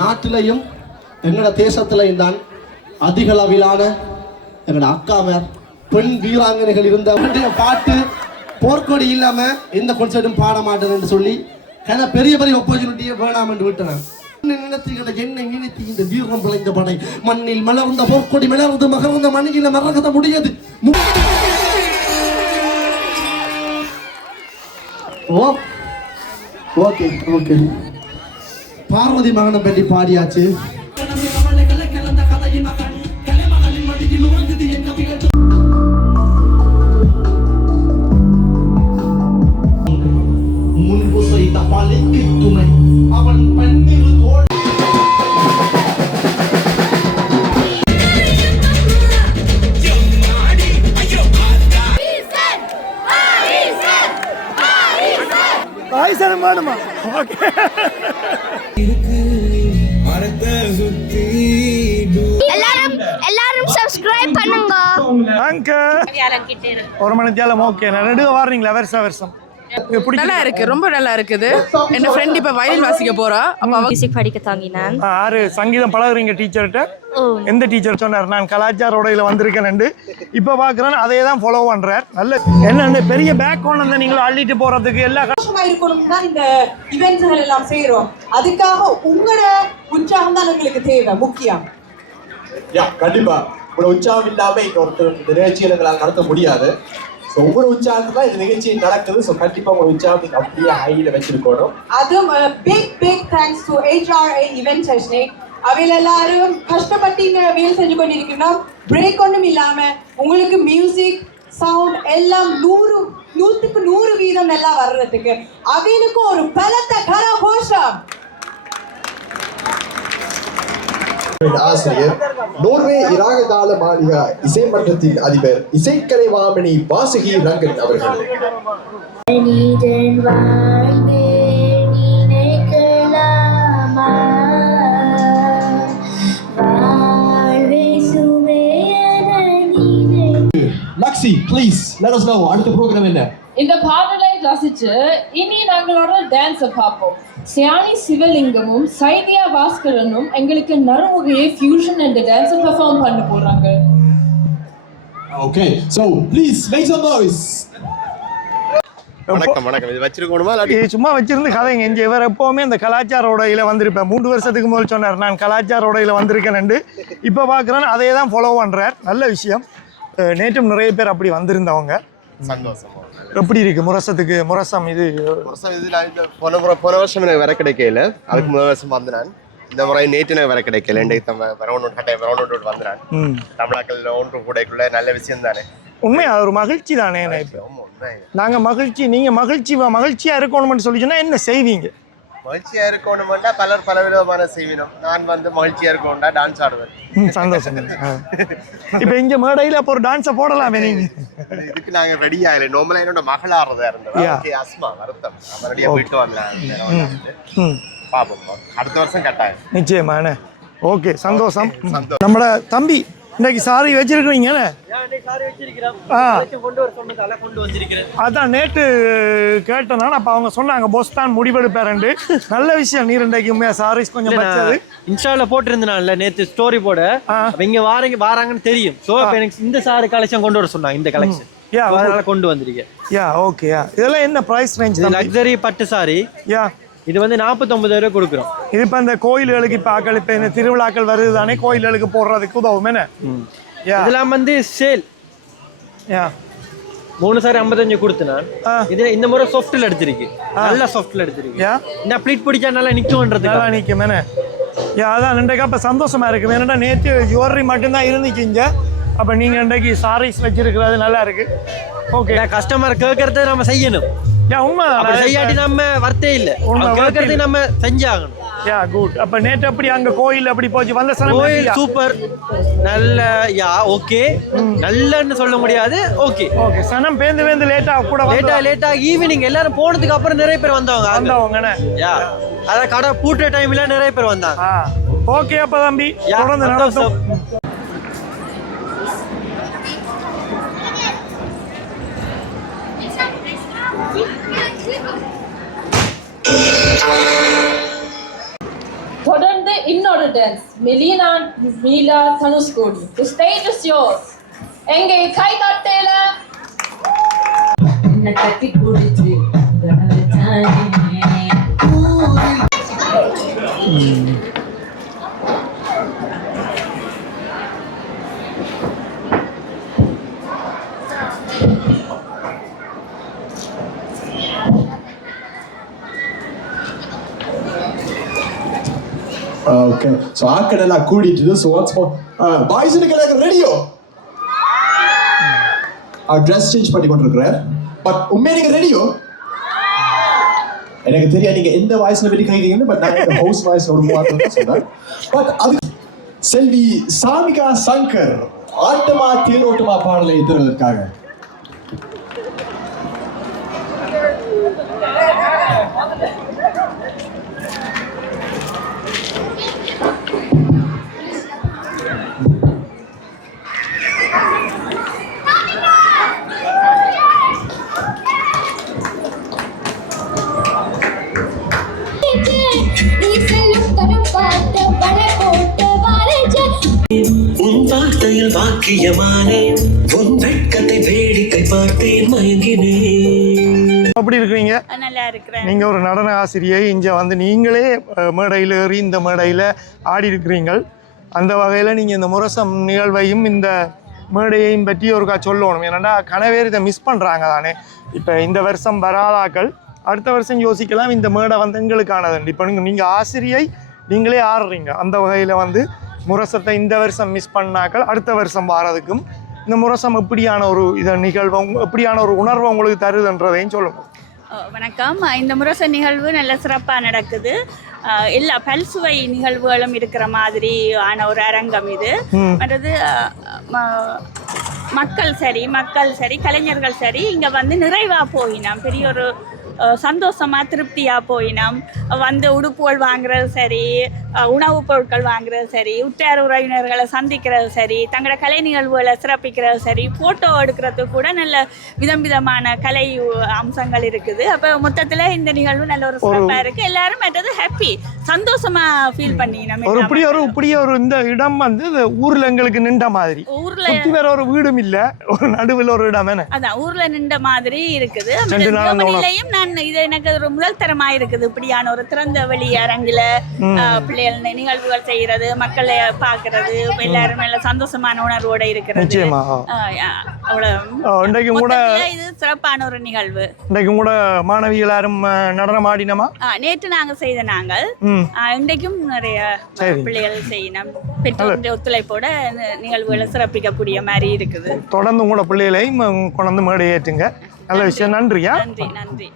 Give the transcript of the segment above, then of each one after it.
நாட்டிலையும் எங்களோட தேசத்திலையும் தான் அதிக அளவிலான எங்களோட அக்காவர் பெண் வீராங்கனைகள் இருந்த பாட்டு போர்க்கொடி இல்லாம எந்த கொன்சர்ட்டும் பாட மாட்டேன்னு சொல்லி பெரிய பெரிய ஆப்பர்ச்சுனிட்டியை வேணாம் என்று விட்டனர். என்னை நினைத்து இந்த வீரம் விளைந்த படை மண்ணில் மலர்ந்த போர்க்கொடி மலர்ந்து மகர்ந்த மண்ணில மறக்க முடியாது. ஓகே ஓகே பார்வதி மகனை பற்றி பாடியாச்சு. முன்பு செய்த பழிக்கு துணை அவன் பன்னிரு தோள். வேணுமா? எல்லாரும் சப்ஸ்கிரைப் பண்ணுங்க. ஒரு மணித்தியாலம் ஓகே. நடுவே வாரீங்களா வருஷம் நல்லா இருக்கு, ரொம்ப நல்லா இருக்குது. என் ஃப்ரெண்ட் இப்ப வயலின் வாசிக்க போறா. அப்ப மியூசிக் படிக்க தாங்கினான். ஆறு சங்கீதம் பழகுறீங்க டீச்சர்கிட்ட? எந்த டீச்சர் சொன்னார் நான் கலாச்சார உடையில வந்திருக்கேன்? இப்ப பாக்குறேன் அதே தான் ஃபாலோ பண்றார். நல்ல என்ன பெரிய பேக் கொண்டு வந்து நீங்களும் அள்ளிட்டு போறதுக்கு எல்லா கஷ்டமா இருக்கணும் தான் இந்த இவெண்ட்ஸ்கள் எல்லாம் செய்யறோம். அதுக்காக உங்களோட உற்சாகம் தான் எங்களுக்கு தேவை முக்கியம். கண்டிப்பா உங்களோட உற்சாகம் இல்லாம இங்க ஒரு நிகழ்ச்சிகளை எங்களால் நடத்த முடியாது. ஒவ்வொரு உற்சாகத்துல இந்த நிகழ்ச்சி நடக்குது. ஸோ கண்டிப்பா உங்க உற்சாகம் அப்படியே ஹைல வச்சிருக்கணும். அதுவும் big thanks to HRA event session. அவையில எல்லாரும் கஷ்டப்பட்டு இங்க வேலை செஞ்சு கொண்டிருக்கணும். பிரேக் ஒன்றும் இல்லாம உங்களுக்கு மியூசிக் சவுண்ட் எல்லாம் 100% நல்லா வர்றதுக்கு அவனுக்கு ஒரு பலத்த கரகோஷம். ஆசிரியர், நோர்வே இராகதாள மாளிகா இசைமன்றத்தின் அதிபர் இசைக்கலைவாமணி வாசுகி ரங்கன் அவர்கள். Laxi, please let us know அடுத்த ப்ரோகிராம் என்ன? இந்த பாடலை ரசிச்சு இனி நாங்களோட டான்ஸை பார்ப்போம். சியானி சிவலிங்கமும் சைதியா பாஸ்கரனும் எங்களுக்கு நறுமுகையை ஃபியூஷன் என்ற டான்ஸை பெர்ஃபார்ம் பண்ண போறாங்க. Okay, so please make some noise. வணக்கம். இது வச்சிருக்கணுமா? இது சும்மா வச்சிருந்து கதைங்க. இங்கே இவர் எப்போவுமே இந்த கலாச்சார உடையில வந்திருப்பேன். 3 வருஷத்துக்கு முதல் சொன்னார் நான் கலாச்சார உடையில வந்திருக்கேன். இப்போ பார்க்குறேன் அதே தான் ஃபாலோ பண்ணுறார். நல்ல விஷயம். நேற்றும் நிறைய பேர் அப்படி வந்திருந்தவங்க. சந்தோஷம். எப்படி இருக்கு முரசம்? இது போன வருஷம் எனக்கு வர கிடைக்கல. அதுக்கு முதல் வருஷம் வந்து நான் இந்த முறை நேற்று எனக்கு வர கிடைக்கல. வரவுண்டு வந்தான். தமிழாக்கள் ஒன்று கூடைக்குள்ள நல்ல விஷயம் தானே. உண்மையா ஒரு மகிழ்ச்சி தானே. நாங்கள் நீங்க மகிழ்ச்சியா இருக்கணும்னு சொல்லி சொன்னா என்ன செய்வீங்க? மகிழ்ச்சியா இருக்கணும்னா பல விதமான செய்வினோம். நான் வந்து மகிழ்ச்சியா இருக்கணும்னா டான்ஸ் ஆடுவேன். சந்தோஷம். இப்ப இங்க மேடையில அப்போ ஒரு டான்ஸை போடலாமே நீங்க? இதுக்கு நாங்க ரெடி ஆகல. நார்மலா என்னோட மகள் ஆடுறதா இருந்தது. ஓகே அஸ்மா வருத்தம் அவருடைய போயிட்டு வரலாம். பாப்போம் அடுத்த வருஷம் கட்டாயம். நிச்சயமான. ஓகே சந்தோஷம். நம்மளோட தம்பி இன்னைக்கு சாரி வச்சிருக்கீங்க. அதான் நேற்று கேட்டேன் நான். அப்போ அவங்க சொன்னாங்க போஸ் தான் முடிவெடுப்பாரு. நல்ல விஷயம். நீர் இன்றைக்கு உண்மையா சாரீஸ் கொஞ்சம் பச்சது இன்ஸ்டால போட்டிருந்தேன்ல நேற்று ஸ்டோரி போட. இங்க வாராங்கன்னு தெரியும். ஸோ எனக்கு இந்த சாரி கலெக்ஷன் கொண்டு வர சொன்னாங்க. இந்த கலெக்ஷன் அதனால கொண்டு வந்திருக்கேன். ஓகே. இதெல்லாம் என்ன பிரைஸ் ரேஞ்ச்? லக்ஸரி பட்டு சாரி. இது வந்து 49,000 கொடுக்குறோம். இது இப்போ இந்த கோயில்களுக்கு இப்போ இந்த திருவிழாக்கள் வருது தானே, கோயில்களுக்கு போடுறதுக்கு உதவும். என்ன இதெல்லாம் வந்து சேல் 3 சாரி 55 கொடுத்து நான் இதுல இந்த முறை சாஃப்ட்ல எடுத்திருக்கு. நல்ல சாஃப்ட்ல எடுத்திருக்கு. இந்த ப்ளீட் பிடிச்சா நல்லா நிற்கும்ன்றது நல்லா நிற்கும். என்ன அதான் இன்றைக்கு அப்போ சந்தோஷமா இருக்கு. ஏன்னா நேற்று ஜுவல்லரி மட்டும்தான் இருந்துச்சு இங்கே. அப்போ நீங்கள் இன்றைக்கு சாரீஸ் வச்சிருக்கிறது நல்லா இருக்கு. ஓகே. கஸ்டமர் கேட்கறத நம்ம செய்யணும். செய்யாட்டி நம்ம வர்த்தே இல்ல. கேட்கறது நம்ம செஞ்சாகணும். குட். அப்ப நேற்று அப்படி அங்க கோயில் அப்படி போச்சு வந்த கோயில் சூப்பர். நல்ல ஓகே. நல்லன்னு சொல்ல முடியாது. ஓகே சனம் பேந்து லேட்டா ஈவினிங் எல்லாரும் போனதுக்கு அப்புறம் நிறைய பேர் வந்தவங்க. அத கடை பூட்டுற டைம்ல நிறைய பேர் வந்தாங்க. ஓகே. அப்ப தம்பி தொடர்ந்து நடக்கும். தொடர்ந்து இன்னொரு டான்ஸ் மிலினா மீலா Dhanushkodi. The stage is yours. எங்கே கை தட்டேல என்ன கட்டி பிடிச்சி Okay, so ஆட்கள் எல்லாம் கூடிட்டு so once more boys and girls ரெடியோ ட்ரெஸ் சேஞ்ச் பண்ணி கொண்டிருக்கிறார் பட் உண்மையா நீங்க ரெடியோ எனக்கு தெரியாது நீங்க எந்த வாய்ஸ்ல வெடி கைக்கிறீங்கன்னு பட் நான் இந்த ஹவுஸ் வாய்ஸ் ஒரு மூவாயிரம் சொன்னேன் பட் அது செல்வி சாமிகா சங்கர் ஆட்டமா தேரோட்டமா பாடலை எதிர்வதற்காக உன் வார்த்தையில் வாக்கியமானே உன் வெட்கத்தை வேடிக்கை பார்த்தேன் மயங்கினேன். எப்படி இருக்கிறீங்க? நல்லா இருக்கிறேன். நீங்க ஒரு நடன ஆசிரியை இங்க வந்து நீங்களே மேடையில் ஏறி இந்த மேடையில் ஆடி இருக்கிறீங்கள். அந்த வகையில் நீங்க இந்த முரசம் நிகழ்வையும் இந்த மேடையையும் பற்றி ஒருக்கா சொல்லணும். ஏன்னா கனவேர் இதை மிஸ் பண்றாங்க தானே. இப்போ இந்த வருஷம் வராதாக்கள் அடுத்த வருஷம் யோசிக்கலாம் இந்த மேடை வந்து எங்களுக்கானது. இப்போ நீங்கள் ஆசிரியை நீங்களே ஆடுறீங்க. அந்த வகையில் வந்து முரசத்தை இந்த வருஷம் மிஸ் பண்ணாக்கள் அடுத்த வருஷம் வாரதுக்கும் இந்த முரசம் எப்படியான ஒரு இதை நிகழ்வு எப்படியான ஒரு உணர்வை உங்களுக்கு தருதுன்றதையும் சொல்லுங்கள். வணக்கம். இந்த முரச நிகழ்வு நல்ல சிறப்பாக நடக்குது. எல்லா பல்சுவை நிகழ்வுகளும் இருக்கிற மாதிரி ஆன ஒரு அரங்கம் இது. மற்றது மக்கள் சரி கலைஞர்கள் சரி இங்கே வந்து நிறைவாக போயினோம். பெரிய ஒரு சந்தோஷமாக திருப்தியாக போயினோம். வந்து உடுப்புகள் வாங்குறது சரி, உணவுப் பொருட்கள் வாங்குறது சரி, உற்றார் உறவினர்களை சந்திக்கிறது சரி, தங்களோட கலை நிகழ்வுகளை சிறப்பிக்கிறது சரி, ஃபோட்டோ எடுக்கிறதுக்கு கூட நல்ல விதமான கலை அம்சங்கள் இருக்குது. அப்போ மொத்தத்தில் இந்த நிகழ்வு நல்ல ஒரு சிறப்பாக இருக்குது. எல்லாரும் மற்றது ஹாப்பி சந்தோஷமாக ஃபீல் பண்ணி நம்ம இப்படி ஒரு இந்த இடம் வந்து ஊரில் எங்களுக்கு நின்ற மாதிரி ஊரில் வேற ஒரு வீடும் இல்லை, ஒரு நடுவில் ஒரு இடம் அதான் ஊரில் நின்ற மாதிரி இருக்குது. நான் இது எனக்கு ஒரு முதல் தரமாக இருக்குது. இப்படியான ஒரு திறந்த வெளி அரங்கில் பிள்ளைகள் நிகழ்வுகள் செய்கிறது, மக்களை பார்க்கறது, எல்லாரும் நல்ல சந்தோஷமான உணர்வோட இருக்கிறது. இது சிறப்பான ஒரு நிகழ்வு. இன்றைக்கு கூட மாணவிகள் யாரும் நடனம் ஆடினமா? நேற்று நாங்கள் செய்த நாங்கள் இன்றைக்கும் நிறைய பிள்ளைகள் செய்யணும். பெற்றோருடைய ஒத்துழைப்போட நிகழ்வுகளை சிறப்பிக்கக்கூடிய மாதிரி இருக்குது. தொடர்ந்து கூட பிள்ளைகளையும் கொண்டு மேடை ஏற்றுங்க. நல்ல விஷயம். நன்றியா? நன்றி.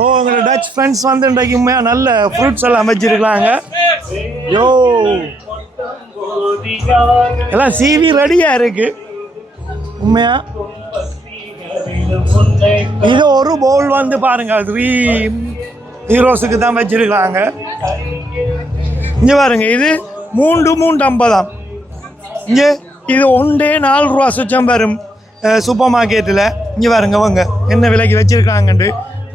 உங்களோட டச் ஃப்ரெண்ட்ஸ் வந்து இன்றைக்கு உண்மையாக நல்ல ஃப்ரூட்ஸ் எல்லாம் வச்சிருக்கலாங்க. எல்லாம் சிவி ரெடியா இருக்கு உண்மையா. இது ஒரு பவுல் வந்து பாருங்க 3 ஹீரோஸுக்கு தான் வச்சிருக்கலாங்க. இங்க பாருங்க இது 350. இங்கே இது ஒன்றே 4 ரூபா சுச்சம் வரும் சூப்பர் மார்க்கெட்டில். இங்கே பாருங்க அவங்க என்ன விலைக்கு வச்சுருக்காங்கன்ட்டு.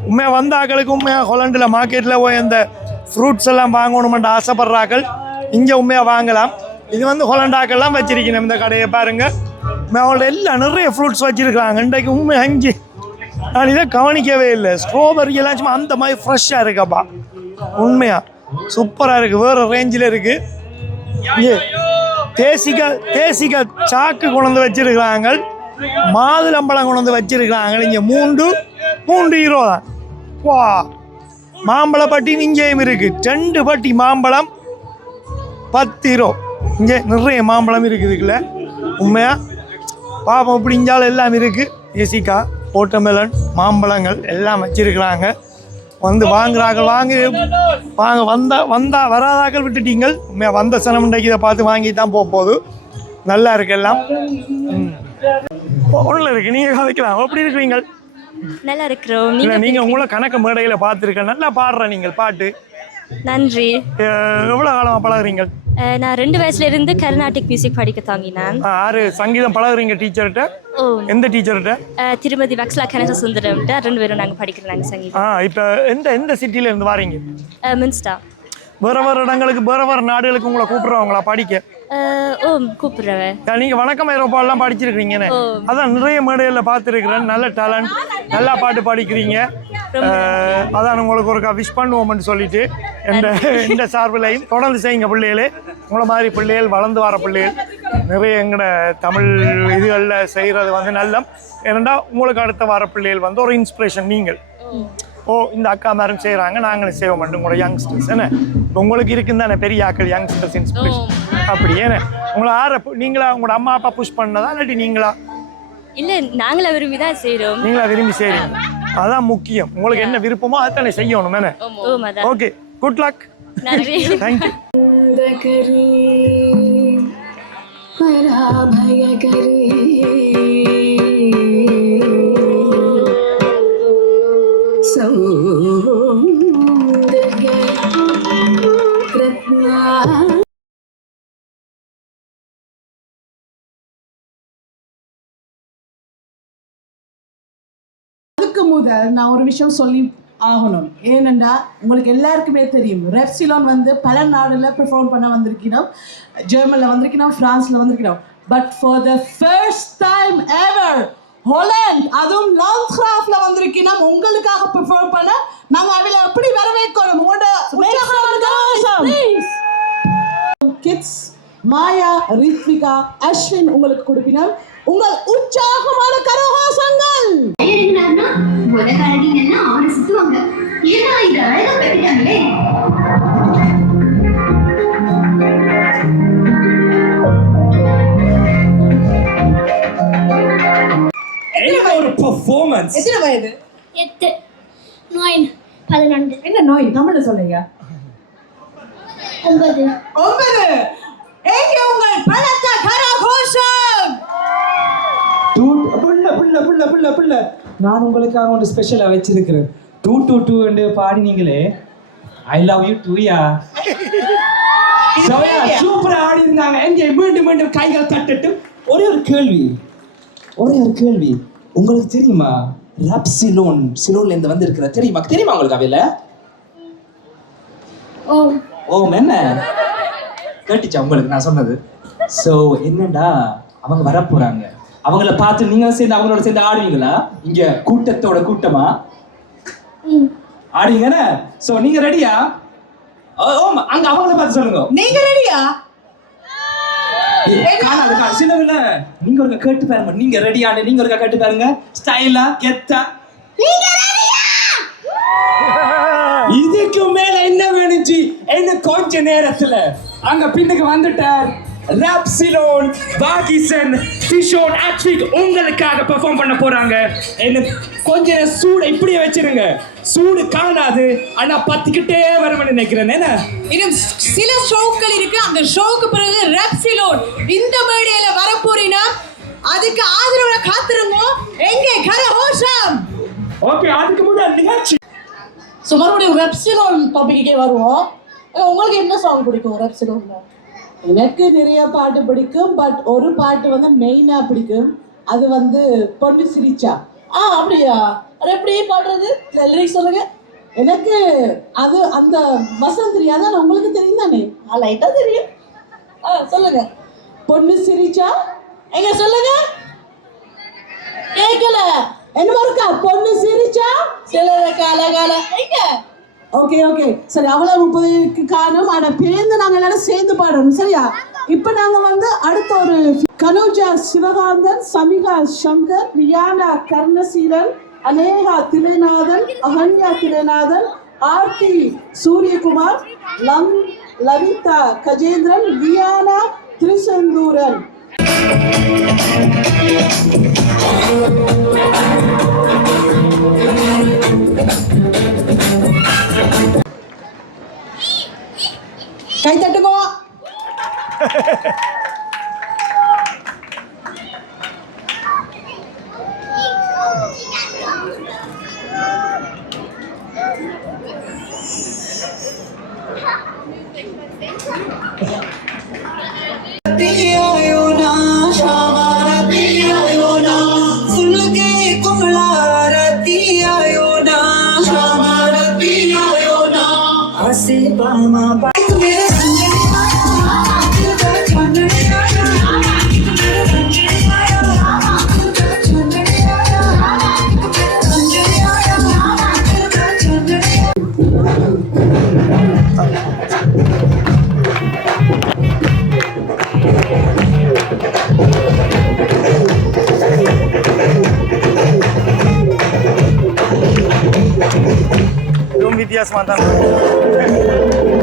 உண்மையாக வந்த ஆக்களுக்கு உண்மையாக ஹொலண்டில் மார்க்கெட்டில் போய் அந்த ஃப்ரூட்ஸ் எல்லாம் வாங்கணுமென்று ஆசைப்படுறாக்கள் இங்கே உண்மையாக வாங்கலாம். இது வந்து ஹொலண்டாக்கெல்லாம் வச்சிருக்கணும். இந்த கடையை பாருங்கள் அவங்களோட எல்லாம் நிறைய ஃப்ரூட்ஸ் வச்சுருக்காங்க. இன்றைக்கு உண்மையாக அங்கே நான் இதை கவனிக்கவே இல்லை. ஸ்ட்ராபெரி எல்லாம் சும்மா அந்த மாதிரி ஃப்ரெஷ்ஷாக இருக்கப்பா. உண்மையாக சூப்பராக இருக்குது, வேறு ரேஞ்சில் இருக்குது. இங்கே தேசிக்க சாக்கு கொண்டு வச்சிருக்கிறாங்க, மாதுளம்பழம் கொண்டு வச்சிருக்கிறாங்க. இங்கே 3 ஹீரோ தான். வா மாம்பழ பட்டி இங்கேயும் இருக்கு. 2 பட்டி மாம்பழம் 10 ஹீரோ. இங்கே நிறைய மாம்பழம் இருக்குதுக்குள்ள உண்மையா பாப்போம். இப்படி இஞ்சாலும் எல்லாம் இருக்கு. ஏசிக்கா ஓட்டமெலன் மாம்பழங்கள் எல்லாம் வச்சிருக்கிறாங்க. வந்து வாங்க வராதாக்கள் விட்டுட்டீங்கள். உண்மையாக வந்த சனமுண்டைக்கு இதை பார்த்து வாங்கி தான் போகுது. நல்லா இருக்கு எல்லாம். ஒன்றில் இருக்கு. நீங்கள் கதைக்கலாம். எப்படி இருக்கிறீங்க? நல்லா இருக்கிறோம். நீங்கள் உங்களை கணக்கு மேடையில் பார்த்துருக்கேன். நல்லா பாடுற நீங்கள் பாட்டு. நன்றி. எவ்வளோ காலமாக பழகுறீங்க? நான் 2 வயசுல இருந்து கர்நாடிக் மியூசிக் படிக்க தாங்கினேன். யாரு சங்கீதம் பழகுறீங்க டீச்சர்கிட்ட? எந்த டீச்சர்கிட்ட? திருமதி வக்ஸ்லா கணேச சுந்தரம். 2 பேரும் நாங்கள் படிக்கிறோம் சங்கீதம். இப்போ எந்த சிட்டில இருந்து வாரீங்க? மின்ஸ்டர். வேற இடங்களுக்கு வேற நாடுகளுக்கு உங்களை கூப்பிடுறவங்களா படிக்க? ஓ கூப்பிடுறவன். நீங்க வணக்கம் ஐரோப்பாலாம் படிச்சிருக்கீங்கன்னு அதான் நிறைய மேடையில் பார்த்துருக்கிறேன். நல்ல டேலண்ட், நல்லா பாட்டு படிக்கிறீங்க. அதான் உங்களுக்கு ஒரு விஷ் பண்ணுவோம்னு சொல்லிட்டு இந்த சார்பிலையும் தொடர்ந்து செய்யுங்க பிள்ளைகளே. உங்களை மாதிரி பிள்ளைகள் வளர்ந்து வர பிள்ளைகள் நிறைய எங்களோட தமிழ் இதுகளில் செய்கிறது வந்து நல்ல. ஏன்னா உங்களுக்கு அடுத்த வர பிள்ளைகள் வந்து ஒரு இன்ஸ்பிரேஷன். நீங்கள் இந்த அக்கா மேரும் செய்கிறாங்க, நாங்களும் செய்வோம் மட்டும் உங்களோட யங்ஸ்டர்ஸ் என்ன உங்களுக்கு இருக்குன்னு தானே பெரிய ஆக்கள் யங்ஸ்டர்ஸ் இன்ஸ்பிரேஷன். அப்படி ஏன்னா உங்களை நீங்களா உங்களோட அம்மா அப்பா புஷ் பண்ணதா இல்லாட்டி நீங்களா? இல்லை, நாங்களா விரும்பி தான் செய்கிறோம். நீங்களா விரும்பி செய்கிறீங்க, அதான் முக்கியம். உங்களுக்கு என்ன விருப்பமோ அதானே செய்யணும் என்ன. Okay, good luck. நன்றி. தேங்க்யூ. முதல் நான் ஒரு விஷயம் சொல்லி ஆகணும். ஏனென்றா உங்களுக்கு எல்லாருக்குமே தெரியும், ரெப்சிலோன் வந்து பல நாடுல பெர்ஃபார்ம் பண்ண வந்திருக்கணும். ஜெர்மனில் வந்திருக்கணும், பிரான்ஸில் வந்திருக்கணும். But for the first time ever Holland, அதுவும் லாண்ட்கிராஃப்ட்ல வந்திருக்கணும். உங்களுக்காக பெர்ஃபார்ம் பண்ண நாங்கள் அவளை எப்படி வரவேற்கணும். கிட்ஸ் மாயா, ரித்விகா, அஸ்வின் உங்களுக்கு கொடுப்பினோம். உங்கள் உற்சாகமான கரகோஷங்கள். அவனை சுத்துவாங்க. ஏன்னா இந்த அழகா பெற்றுட்டாங்களே. ஒரு பெர்ஃபார்மன்ஸ். எத்தனை வயது? 8 9 11. என்ன நோய் தமிழ்ல சொல்லுங்க? 9. ஏங்க உங்கள் பலத்த கரகோஷம். புள்ள நான் உங்களுக்காக ஒன்று ஸ்பெஷலாக வச்சிருக்கிறேன். 222 என்று பாடினீங்களே, ஐ லவ் யூ டூயா. சூப்பரா ஆடி இருந்தாங்க. எங்கே மீண்டும் கைகள் தட்டட்டு. ஒரே ஒரு கேள்வி, உங்களுக்கு தெரியுமா சிலோன்ல இருந்து வந்து இருக்கிற தெரியுமா உங்களுக்கு அவையில? ஓம் என்ன கேட்டுச்சா உங்களுக்கு நான் சொன்னது? ஸோ என்னடா அவங்க வர போறாங்க. அவங்கள பார்த்து நீங்க சேர்ந்து அவங்களோட சேர்ந்து ஆடுவீங்களா? இங்க கூட்டத்தோட கூட்டமா ஆடுவீங்கன்னு. சோ நீங்க ரெடியா? அங்க அவங்கள பார்த்து சொல்லுங்க, நீங்க ரெடியா? சிலவில்ல நீங்க ஒரு கேட்டு பாருங்க. நீங்க ரெடியான்னு நீங்க ஒரு கேட்டு பாருங்க. ஸ்டைலா கெத்தா. இதுக்கு மேல என்ன வேணுச்சு? என்ன கொஞ்ச நேரத்துல அங்க பின்னுக்கு வந்துட்டார் ராப்சிலோன், வாகிசன், டிஷோன், ஆட்ரிக் உங்களுக்காக பெர்ஃபார்ம் பண்ண போறாங்க. என்ன கொஞ்ச நேரம் சூடு இப்படியே வச்சிருங்க. சூடு காணாது, ஆனா பத்திக்கிட்டே வரும்னு நினைக்கிறேன். என்ன இன்னும் சில ஷோக்கள் இருக்கு. அந்த ஷோக்கு பிறகு ராப்சிலோன் இந்த மேடையில வர போறீனா, அதுக்கு ஆதரவு காத்துருங்க. எங்க கரகோஷம். ஓகே, அதுக்கு முன்னாடி நிகழ்ச்சி. ஸோ மறுபடியும் ராப்சிலோன் டாபிக்கே வருவோம். உங்களுக்கு என்ன சாங் பிடிக்கும் ராப்சிலோன்ல? எனக்கு நிறைய பாட்டு பிடிக்கும். பட் ஒரு பாட்டு வந்து மெயினா பிடிக்கும். அது வந்து பொண்ணு சிரிச்சா. அப்படியா? அது எப்படி பாடுறது? லிரிக்ஸ் சொல்லுங்க. எனக்கு அது அந்த வசனம் தெரியாது, ஆனால் உங்களுக்கு தெரியும் தானே? லைட்டா தெரியும். சொல்லுங்க. பொண்ணு சிரிச்சா எங்க சொல்லுங்க. கேட்கல என்ன இருக்கா? பொண்ணு சிரிச்சா சில கால எங்க? ஓகே சரி, அவ்வளவு 30 காணும். ஆனா பேருந்து நாங்க எல்லாரும் சேர்ந்து பாடணும், சரியா? இப்ப நாங்க வந்து அடுத்த ஒரு கனுஜா சிவகாந்தன், சமிகா சங்கர், ரியானா கர்ணசீலன், அனேகா திலேநாதன், அகன்யா திலேநாதன், ஆர்த்தி சூரியகுமார், லலிதா கஜேந்திரன், வியானா திரிசந்தூரன். கை தட்டுங்க. Así vamos. இதுவும் வித்தியாசமாக தான் இருக்கு.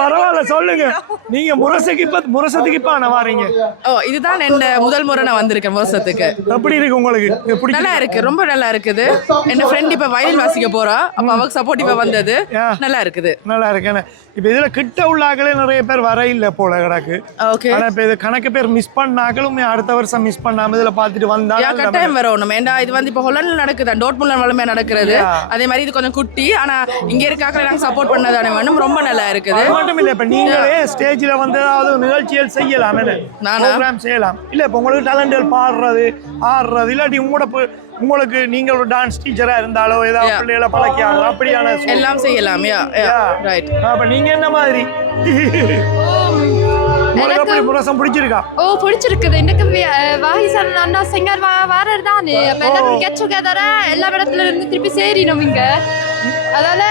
பரவாயில்ல சொல்லுங்க, நீங்க முரசத்துக்கு இப்ப வாரீங்க. ஓ, இதுதான் என் முதல் முறை நான் வந்திருக்கேன் முரசத்துக்கு. எப்படி இருக்கு உங்களுக்கு? நல்லா இருக்கு, ரொம்ப நல்லா இருக்குது. என் ஃப்ரெண்ட் இப்ப வயலின் வாசிக்க போறா, அப்ப அவருக்கு சப்போர்ட்டிவா வந்தது. நல்லா இருக்குது, நல்லா இருக்கு. இப்ப இதுல கிட்ட உள்ளாக்களே நிறைய பேர் வர இல்ல போல கிடக்கு. ஓகே, ஆனா இப்ப இது கணக்கு பேர் மிஸ் பண்ணாக்களும் அடுத்த வருஷம் மிஸ் பண்ணாம இதுல பாத்துட்டு வந்தாங்க. கட்டாயம் வரணும். ஏண்டா இது வந்து இப்ப ஹொலண்ட்ல நடக்குது, டோட்முல்ல வளமையா நடக்கிறது. அதே மாதிரி இது கொஞ்சம் குட்டி, ஆனா இங்க இருக்காக்களை நாங்க சப்போர்ட் பண்ணதானே வேணும். ரொம்ப நல்லா இருக்குது. மட்டும் இல்ல, இப்ப நீங்களே ஸ்டேஜ்ல வந்து ஏதாவது நிகழ்ச்சிகள் செய்யலாம், ப்ரோக்ராம் செய்யலாம். இல்ல இப்ப உங்களுக்கு டேலண்டல் பாடுறது, ஆடுறது, இல்லாட்டி உங்களுக்கு நீங்க ஒரு டான்ஸ் டீச்சரா இருந்தாலோ ஏதாவது பிள்ளைகளை பழக்கி ஆடலாம், அப்படியான எல்லாம் செய்யலாம். ரைட். அப்ப நீங்க என்ன மாதிரி முரசம் பிடிச்சிருக்கா? ஓ, பிடிச்சிருக்குது. எனக்கு வாகிசன் அண்ணா சிங்கர் வாரர் தானே. அப்ப எல்லாரும் கெட் டுகெதரா எல்லா இடத்துல இருந்து திருப்பி சேரினோம் இங்க. அதனால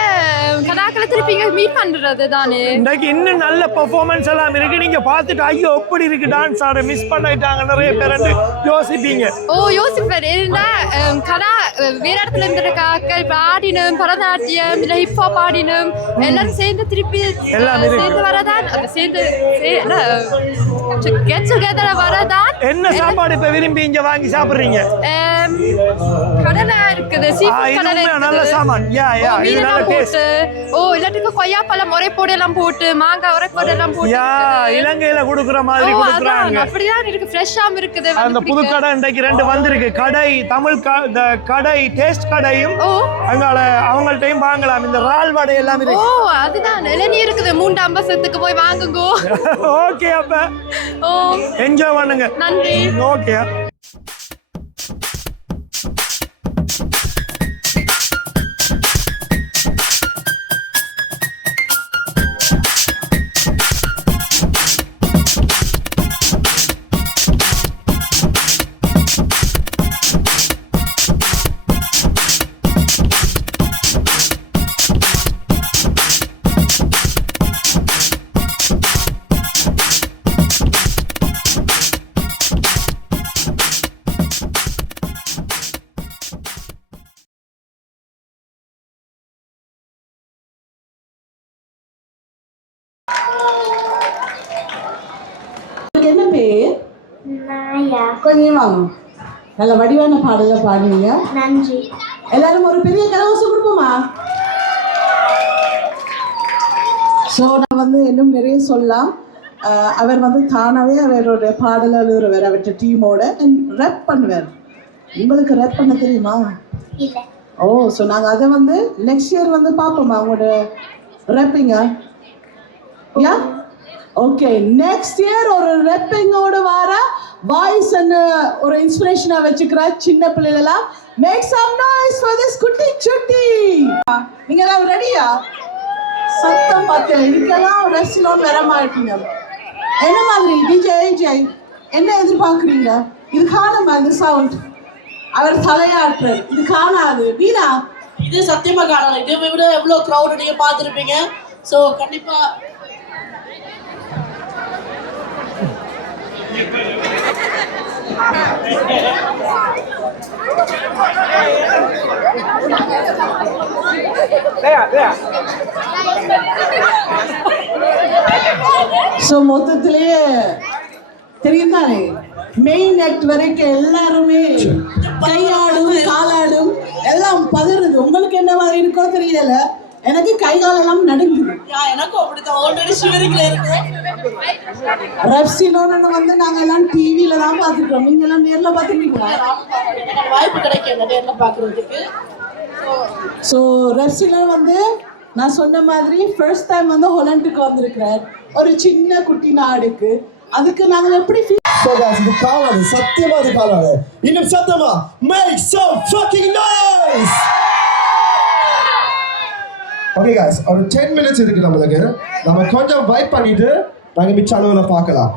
கதாக்களை திருப்பி இங்க மீட் பண்றது தானே. இன்னைக்கு இன்னும் நல்ல பெர்ஃபார்மன்ஸ் எல்லாம் இருக்கு. நீங்க பார்த்துட்டு ஐயோ எப்படி இருக்கு டான்ஸ் ஆட, மிஸ் பண்ணிட்டாங்க நிறைய பேர் யோசிப்பீங்க. ஓ, யோசிப்பேன். ஏன்னா கதா வேற இடத்துல இருந்திருக்காக்கள் இப்ப ஆடினும், பரதநாட்டியம் இல்ல ஹிப்ஹாப் ஆடினும் எல்லாரும் சேர்ந்து திருப்பி சேர்ந்து வரதான், சேர்ந்து கெட் டுகெதரா வரதான். என்ன சாப்பாடு இப்ப விரும்பி இங்க வாங்கி சாப்பிடுறீங்க? கடலை இருக்குது, சீஃபுட் கடலை இருக்குது. நல்ல சாமான். இது நல்ல டேஸ்ட். ஓ, இல்லாட்டிக்கு கொய்யாப்பழம் உரைப்போடு எல்லாம் போட்டு, மாங்காய் உரைப்போடு எல்லாம் போட்டு இலங்கையில குடுக்குற மாதிரி குடுக்குறாங்க. அப்படிதான் இருக்கு, ஃப்ரெஷ்ஷாவும் இருக்குது. அந்த புது கடை இன்றைக்கு 2 வந்திருக்கு. கடை தமிழ் கடை, டேஸ்ட் கடையும் அங்கால அவங்கள்ட்டையும் வாங்கலாம். இந்த ரால் வடை எல்லாம் இருக்கு. ஓ, அதுதான் இளநீர் இருக்குது. 350 போய் வாங்குங்க. ஓகே, அப்ப ஓ என்ஜாய் பண்ணுங்க. நன்றி. ஓகே. என்ன பேர்? கொஞ்சம் வாங்க. நல்ல வடிவான பாடல பாடுவீங்க. நன்றி. எல்லாரும் ஒரு பெரிய கரகோஷம் கொடுப்போமா? ஸோ நான் வந்து இன்னும் நிறைய சொல்லலாம். அவர் வந்து தானாகவே அவரோட பாடல் எழுதுறவர், அவர்கிட்ட டீமோட ரேப் பண்ணுவார். உங்களுக்கு ரேப் பண்ண தெரியுமா? இல்லை. ஓ, ஸோ நாங்கள் அதை வந்து நெக்ஸ்ட் இயர் வந்து பார்ப்போமா உங்களோட ரேப்பிங்க? Yeah, okay. நெக்ஸ்ட் இயர் ஒரு ரெப்பிங்கோட வர வாய்ஸ் ஒரு இன்ஸ்பிரேஷனா வச்சுக்கிற சின்ன பிள்ளைகளா. Make some noise for this குட்டி நீங்க எல்லாம் ரெடியா? சத்தம் பார்த்தேன். இதுக்கெல்லாம் ரெஸ்டிலோன் வர மாட்டீங்க. என்ன மாதிரி டிஜே ஏஜய் என்ன எதிர்பார்க்குறீங்க? இது காணுமா இந்த சவுண்ட்? அவர் தலையாட்டுறார். இது காணாது. வீணா இது சத்தியமா காணல. இதை விட எவ்வளோ க்ரௌட் நீங்க பார்த்துருப்பீங்க. ஸோ கண்டிப்பா ஸோ மொத்தத்திலேயே தெரியும் தானே, மெயின் ஆக்ட் வரைக்கும் எல்லாருமே கையாடும் காலாடும் எல்லாம் பதறுது. உங்களுக்கு என்ன மாதிரி இருக்கோ தெரியல, எனக்கு கை காலெல்லாம் நடுங்குது. எனக்கும் அப்படித்தான். ஆல்ரெடி ஷிவரிங்ல இருக்கு. ரெப்சிலோன்னு வந்து நாங்க எல்லாம் டிவியில தான் பார்த்துருக்கோம். நீங்க எல்லாம் நேர்ல பார்த்துருக்கீங்களா? வாய்ப்பு கிடைக்கல நேர்ல பார்க்கறதுக்கு. ஸோ ரெப்சிலோன் வந்து நான் சொன்ன மாதிரி ஃபர்ஸ்ட் டைம் வந்து ஹொலண்டுக்கு வந்திருக்கிறார், ஒரு சின்ன குட்டி நாடுக்கு. அதுக்கு நாங்கள் எப்படி இது காலாது, சத்தியமா அது காலாது. இன்னும் சத்தமா make some fucking noise. Okay guys, ஒரு 10 minutes இருக்கு நமக்கு. நம்ம கொஞ்சம் வைப் பண்ணிட்டு நாங்க மிச்ச அளவுல பார்க்கலாம்.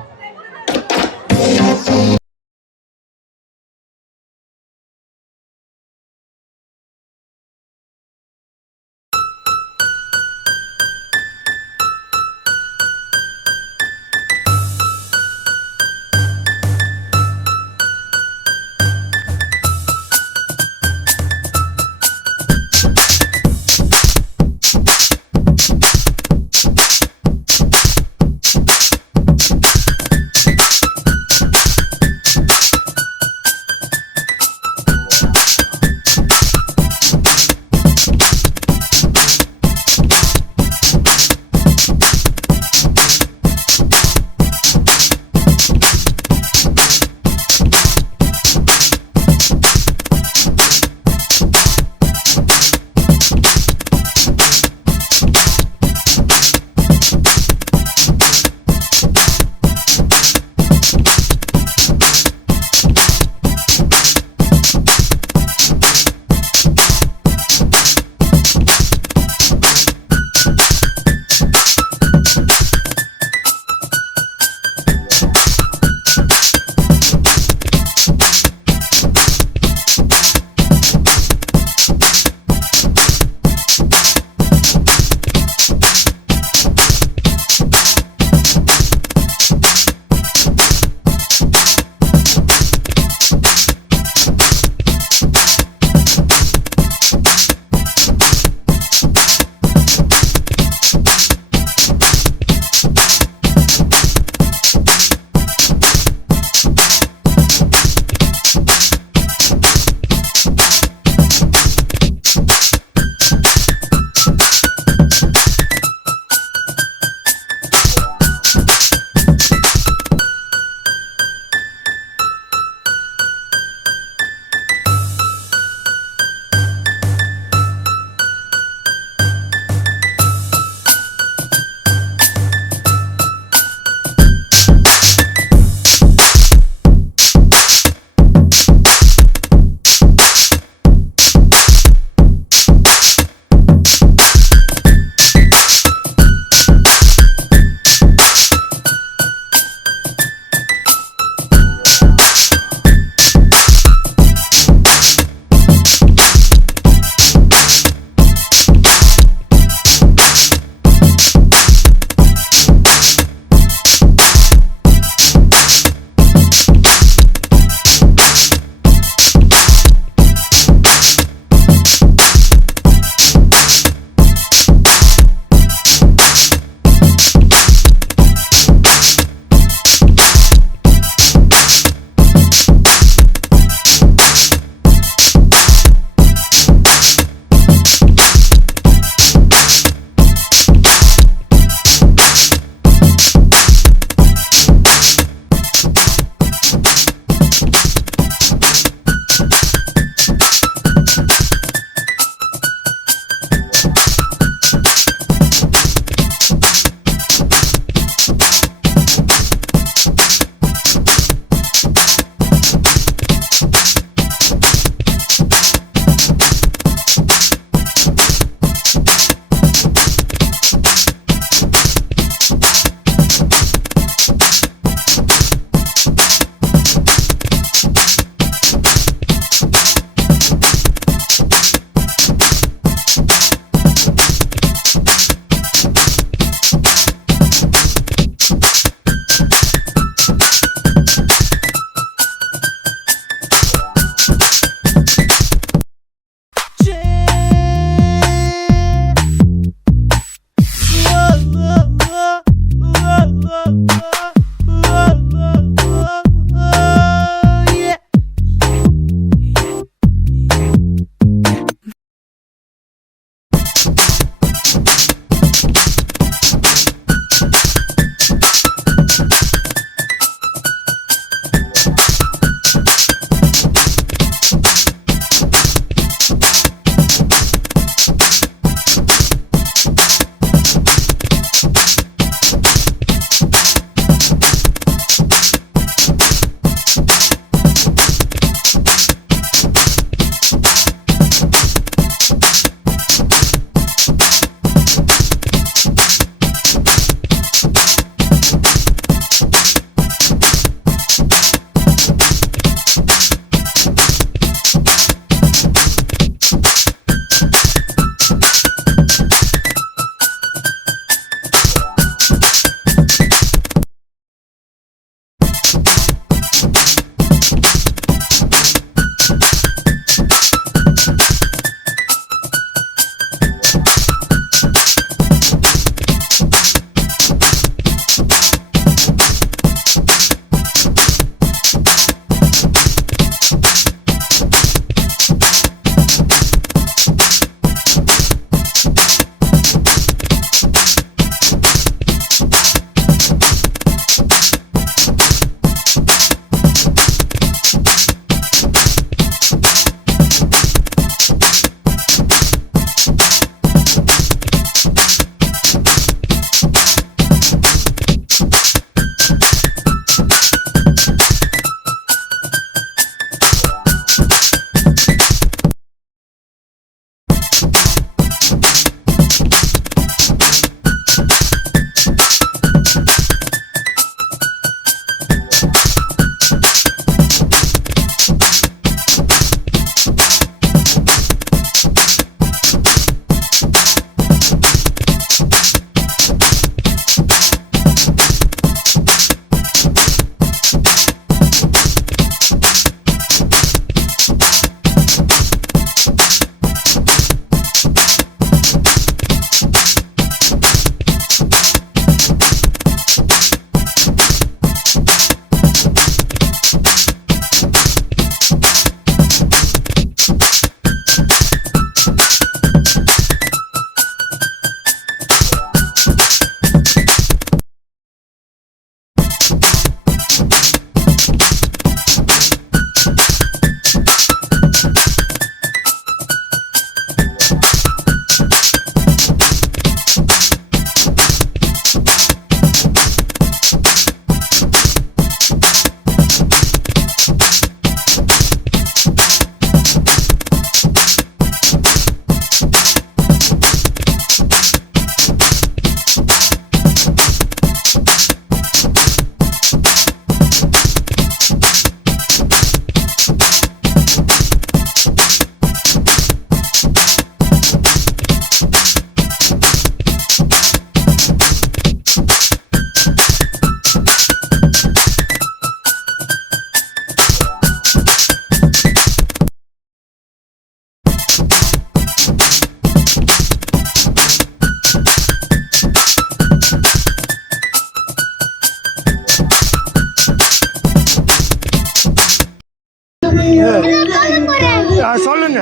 சொல்லுங்க.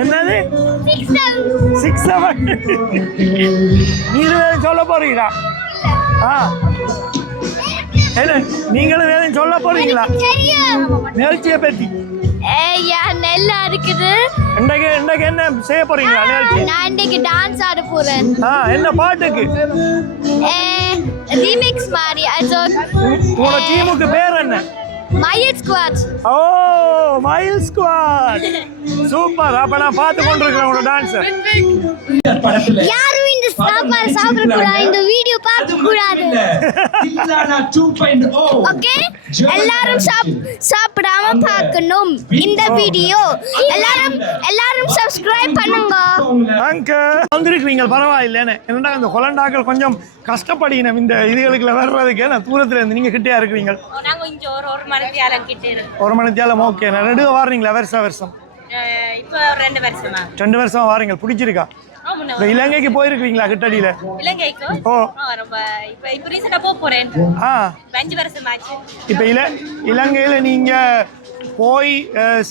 என்னது 6-7 நீங்க சொல்ல போறீங்களா? என்ன நீங்களும் வேணும் சொல்ல போறீங்களா நிகழ்ச்சியை பற்றி? நல்லா இருக்குது. இன்னைக்கு என்ன செய்ய போறீங்களா நிகழ்ச்சி? நான் இன்னைக்கு டான்ஸ் ஆட போறேன். என்ன பாட்டுக்கு? ரீமிக்ஸ் மாதிரி. உங்களோட டீமுக்கு பேர் என்ன? மயில் ஸ்குவாட். ஓ மயில் ஸ்குவாட் சூப்பர். அப்ப நான் பார்த்து கொண்டிருக்கிறேன் உங்களோட டான்ஸ். யாரும் இந்த சாப்பாடு சாப்பிட கூடாது, இந்த வீடியோ பார்க்க கூடாது. ஓகே எல்லாரும் சாப்பிடாம பார்க்கணும் இந்த வீடியோ. எல்லாரும் சப்ஸ்கிரைப் பண்ணுங்க. அங்கிள் வந்திருக்கீங்க பரவாயில்லைன்னு. என்னடா இந்த ஹொலண்டாக்கள் கொஞ்சம் கஷ்டப்படினோம் இந்த இதுகளுக்குள்ள வர்றதுக்கு. நான் தூரத்துல இருந்து நீங்க கிட்டே இருக்கிறீங்க. நாங்க இங்க ஒரு மணித்தியாலம் கிட்ட இருக்கு. ஒரு மணித்தியாலம். ஓகே. நான் நடுவே வாரீங்களா வருஷம்? இப்போ 2 வருஷமா. 2 வருஷம் வாரீங்க. பிடிச்சிருக்கா? இலங்கைக்கு போயிருக்கீங்களா? கிட்டடியில இலங்கைக்கு இப்ப ரீசெண்டா போறேன். 5 வருஷம் ஆச்சு. இப்ப இலங்கையில நீங்க போய்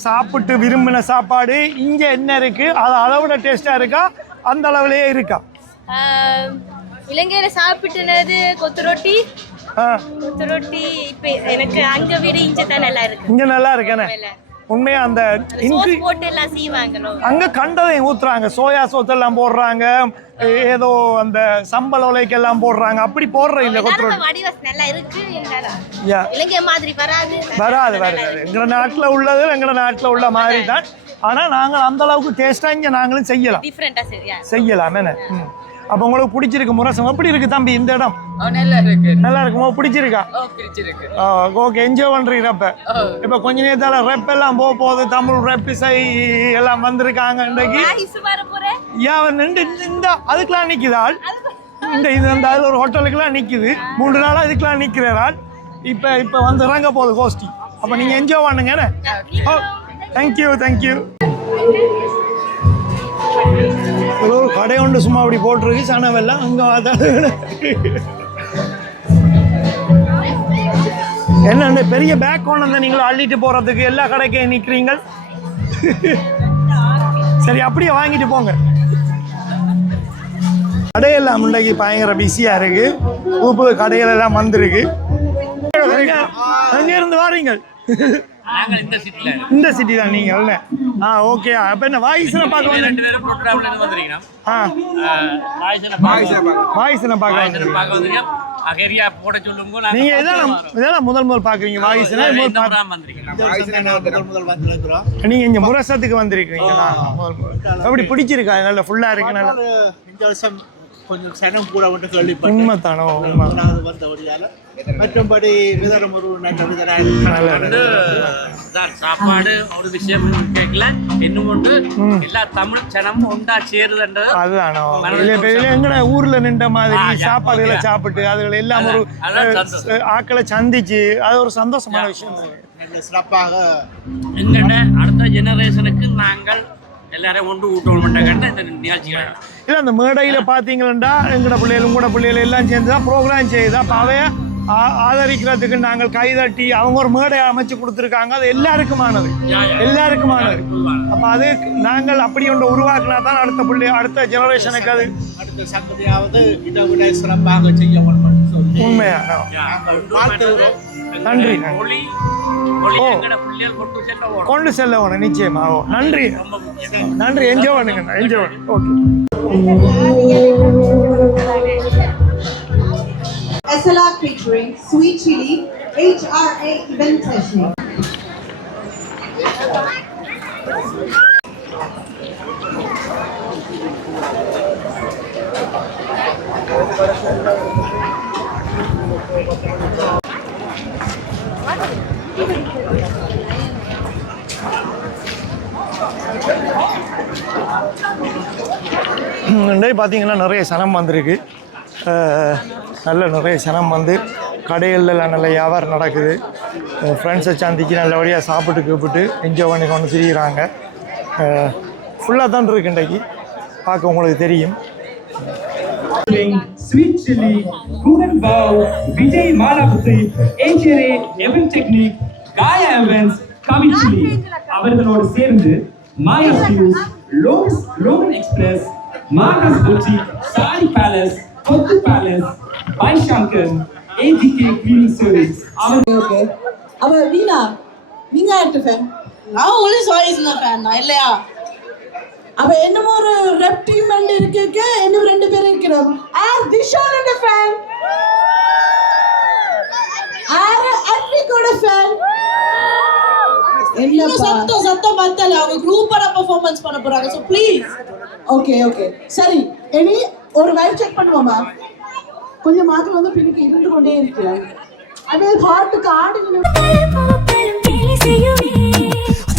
சாப்பிட்டு விரும்பின சாப்பாடு இங்க என்ன இருக்கு? அது அளவுட டேஸ்டா இருக்கா? அந்த அளவுலயே இருக்கா? இலங்கையில சாப்பிட்டுனது கொத்து ரொட்டி. இப்ப எனக்கு அங்க விட இங்க தான் நல்லா இருக்கு. இங்க நல்லா இருக்கேனே உண்மையா. அந்த போட்டு எல்லாம் செய்வாங்க. அங்க கண்டதை ஊத்துறாங்க. சோயா சோஸ் எல்லாம் போடுறாங்க. ஏதோ அந்த சம்பள உலைக்கு எல்லாம் போடுறாங்க. அப்படி போடுற இல்ல கொத்து ரொட்டி நல்லா இருக்கு. இலங்கை மாதிரி வராது. எங்க நாட்டுல உள்ளது எங்க நாட்டுல உள்ள மாதிரி தான். ஆனா நாங்க அந்த அளவுக்கு டேஸ்டா இங்க நாங்களும் செய்யலாம். என்ன அப்ப உங்களுக்கு பிடிச்சிருக்கு முரசம்? எப்படி இருக்கு தம்பி இந்த இடம்? நல்லா இருக்குமா? பிடிச்சிருக்கா? ஓகே. என்ஜாய் பண்றீங்க. இப்ப கொஞ்ச நேரத்தால ரெப் எல்லாம் போகுது. தமிழ் ரெப் இசை எல்லாம் வந்திருக்காங்க இன்னைக்கு. இந்த அதுக்கெல்லாம் நிக்குதாள். இந்த அதுல ஒரு ஹோட்டலுக்குலாம் நிக்குது. 3 நாளா இதுக்கெல்லாம் நிக்கிறாள். இப்ப வந்து இறங்க போகுது கோஷ்டி. அப்ப நீங்க என்ஜாய் பண்ணுங்க. தேங்க்யூ. ஒரு கடை ஒன்று சும்மா அப்படி போட்டிருக்கு. சனவெல்லாம் அங்கே என்ன அந்த பெரிய பேக் கொண்டு வந்து நீங்களும் அள்ளிட்டு போகிறதுக்கு எல்லா கடைக்கும் நிற்கிறீங்க. சரி அப்படியே வாங்கிட்டு போங்க. கடையெல்லாம் முன்னைக்கு பயங்கர பிஸியாக இருக்கு. புது கடைகள் எல்லாம் வந்திருக்கு. அங்கேருந்து வாரீங்க? இந்த சிட்டி தான் நீங்க. ஓகே. அப்ப என்ன வாய்ஸ்ல பார்க்க வந்து 2 பேரும் ப்ரோகிராம்ல இருந்து வந்திருக்கீங்க. வாய்ஸ்ல பார்க்க வந்திருக்கீங்க. அகரியா போட சொல்லுங்க. நீங்க இதெல்லாம் முதல் பாக்குறீங்க. வாய்ஸ்னா முதல் வந்திருக்கீங்க. நீங்க இங்க முரசத்துக்கு வந்திருக்கீங்களா? அப்படி பிடிச்சிருக்கா? நல்ல ஃபுல்லா இருக்கு. நல்லா இந்த வருஷம் கொஞ்சம் சனம் கூட வந்து கேள்விப்பட்டேன். உண்மைதானோ? வந்தபடியால மற்றபடி விதரம் ஒரு சாப்பாடு ஒரு விஷயம் கேட்கல. இன்னும் ஒன்று எல்லா தமிழ் சனமும் ஒன்றா சேருதுன்றது அதுதானோ. எங்கட ஊர்ல நின்ற மாதிரி சாப்பாடுகளை சாப்பிட்டு அதுகளை எல்லாம் ஒரு ஆக்களை சந்திச்சு அது ஒரு சந்தோஷமான விஷயம். சிறப்பாக எங்கட அடுத்த ஜெனரேஷனுக்கு நாங்கள் எல்லாரும் ஒன்று ஊட்டணும் இந்த நிகழ்ச்சிகள். இல்லை அந்த மேடையில் பார்த்தீங்கன்னா எங்கட பிள்ளைகள் உங்களோட பிள்ளைகள் எல்லாம் சேர்ந்து தான் ப்ரோக்ராம் செய்யுது. அப்போ அவைய ஆதரிக்கிறதுக்கு நாங்கள் கைதட்டி அவங்க ஒரு மேடை அமைச்சு கொடுத்துருக்காங்க. அது எல்லாருக்குமானது. அப்போ அது நாங்கள் அப்படி ஒன்று உருவாக்கினா தான் அடுத்த ஜெனரேஷனுக்கு அது அடுத்த சங்கதியாவது இதை விட சிறப்பாக செய்ய உண்மையான நன்றி. கொண்டு செல்ல வேணும் நிச்சயமா. நன்றி. என்ஜாய் பண்ணுங்க. Okay. SLR featuring Sweet Chili HRA event session. பார்த்தீங்கன்னா நிறைய சனம் வந்திருக்கு. நிறைய சனம் வந்து கடைகள்லாம் நல்ல வியாபாரம் நடக்குது. ஃப்ரெண்ட்ஸை சந்திச்சு நல்லபடியாக சாப்பிட்டு கூப்பிட்டு என்ஜாய் பண்ணி கொண்டு திரிகிறாங்க. ஃபுல்லாக தான் இருக்கு இன்றைக்கு பார்க்க உங்களுக்கு தெரியும். Sweet Chili, Ruben Bao, Vijay Malaputhi, HRA Event Technique, Gaia Events, கவிச்சுலி அவர்களோடு சேர்ந்து மாயா ஸ்டூஸ், Logan Express, Marcus Boutique, Saree Palace, Kottu Palace, பைஷங்கர், ஏஜிகே கிளீனிங் சர்வீஸ். ஓகே அவ வீணா நீங்க யார்ட்ட ஃபேன்? நான் ஒன்லி சாய்ஸ் ஃபேன் நான் இல்லையா? அவ என்னமோ ஒரு ரெப் டீம் இருக்கு, இன்னும் 2 பேர் இருக்கிறோம். ஆர் திஷானோட ஃபேன், ஆர் அட்விகோட ஃபேன். என்ன சத்தம் பத்தல, அவங்க குரூப்பா பெர்ஃபார்மன்ஸ் பண்ண போறாங்க. So please. ஓகே சரி, இனி ஒரு வைப் செக் பண்ணுவோமா? கொஞ்சம் மாத்திரம் வந்து பின்னுக்கு இருந்து கொண்டே இருக்கிறேன். அதே ஹார்ட்டுக்கு ஆடி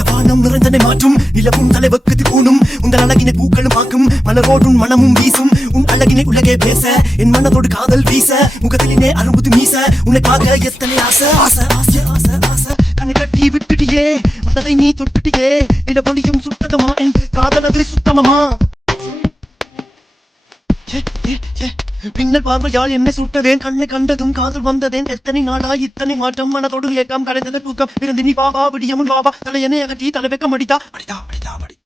வானம் நிறைந்தனை மாற்றும் நிலவும் தலைவக்கத்து கூணும் உங்கள் அழகினை பூக்களும் பார்க்கும் மலரோடும் மனமும் வீசும் உன் அழகினை உலகே பேச என் மனதோடு காதல் வீச முகத்திலே அரும்புது மீச உன்னை பார்க்க எத்தனை ஆசை ஆசை ஆசை ஆசை ஆசை கண்ணை கட்டி விட்டுட்டியே மனதை நீ தொட்டுட்டியே இட பொலியும் சுத்தமா என் காதலது சுத்தமமா பின்னர் பார்வையால் என்னை சுட்டதேன் கண்ணை கண்டதும் காதல் வந்ததேன் எத்தனை நாளாய் இத்தனை மாற்றம் மனதோடு ஏக்கம் கரைந்தது தூக்கம் இருந்து நீ பாபா விடியமுன் பாபா தலையனை அகற்றி தலை வைக்கம் அடித்தா அடித்தா அடித்தா அடி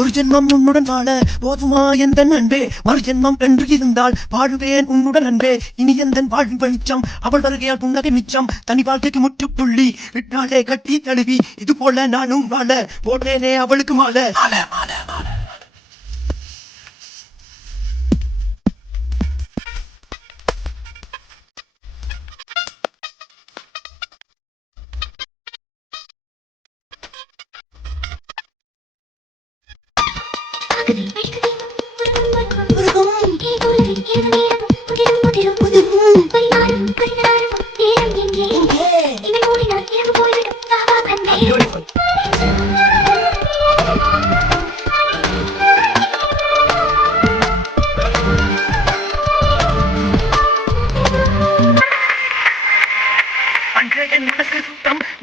ஒரு ஜென்மம் உன்னுடன் வாழ போதுமா எந்த அன்பே, மறு ஜென்மம் என்று இருந்தால் வாழுவேன் உன்னுடன் அன்பே. இனி எந்த வாழ்வின் வெளிச்சம் அவள் வருகையால் புன்னகை மிச்சம் தனி வாழ்க்கைக்கு முற்றுப்புள்ளி விட்டாலே கட்டி தழுவி இது போல நானும் வாழ போட்டேனே அவளுக்கு மாலை மாலை மாலை மாலை.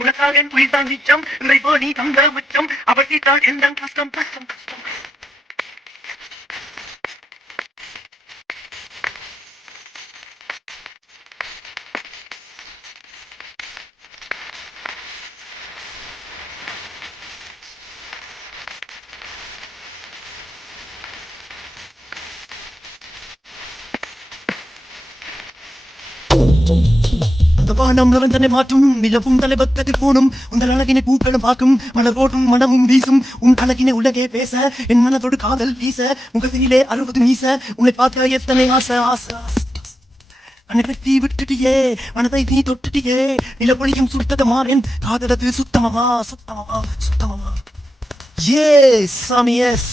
உனக்காக உயிர் தான் நிச்சம் இறைவா நீ தந்த மச்சம் அவற்றித்தால் எந்த கஷ்டம் கஷ்டம் கஷ்டம். வானம் நிறைந்தனை மாற்றும் நிலவும் தலைபக்கத்தில் போனும் உங்கள் அழகினை பூக்களும் பார்க்கும் மலரோடும் மனமும் வீசும் உன் அழகினை உலகே பேச என் மனதோடு காதல் வீச முகத்திலே அறுபது மீச உன்னை பார்க்க எத்தனை ஆசை ஆசை ஆசை. அனைவரை விட்டுட்டியே மனதை நீ தொட்டுட்டியே நிலப்பொழியும் சுத்தமா என் காதலது சுத்தமமா சுத்தமமா சுத்தமமா. Yes, Sammy, yes.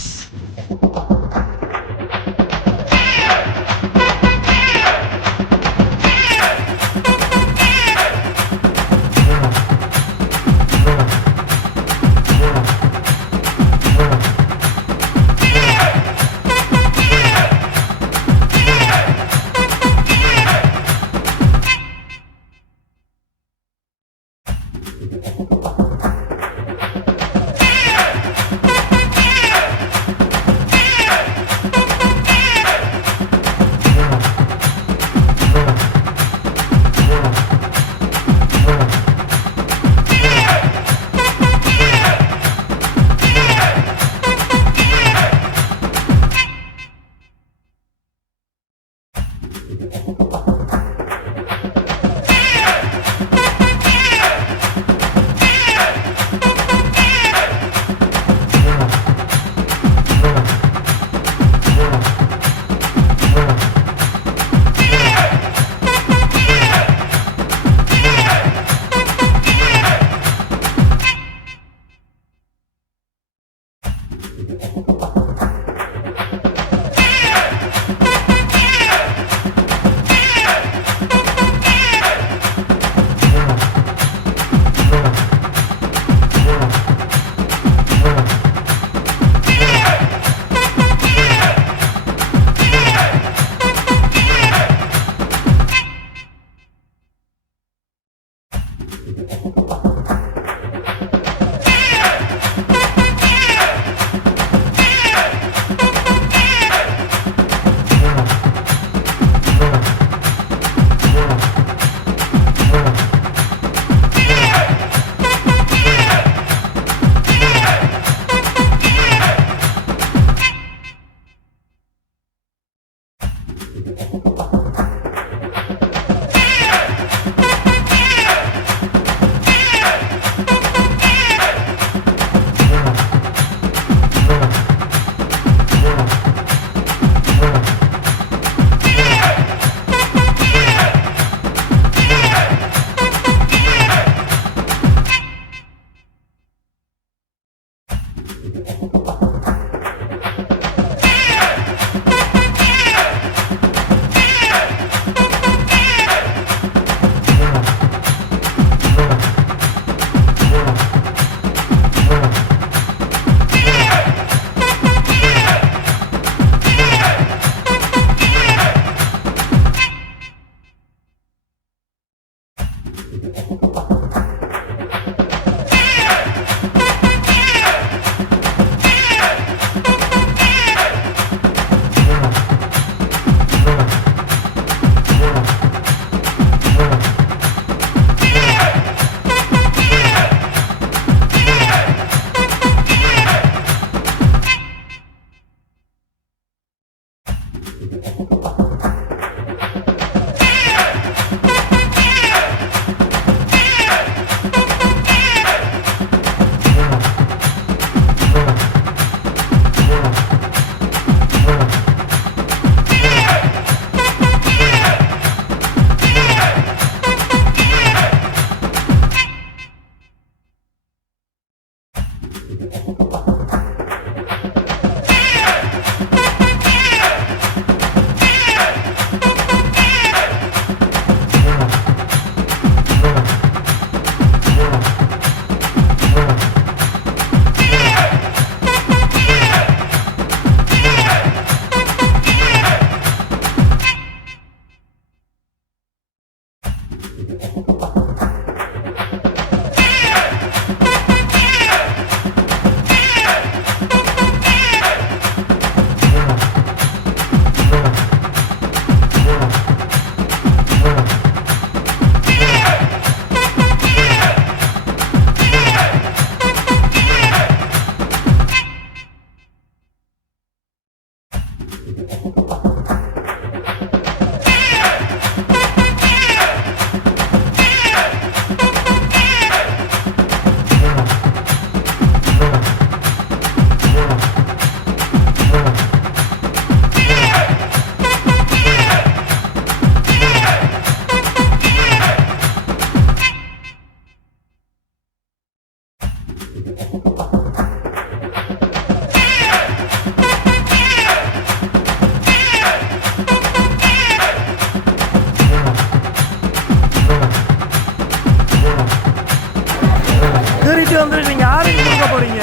திருட்டு வந்துட்டு நீங்கள் யாருக்கு கொடுக்க போகிறீங்க?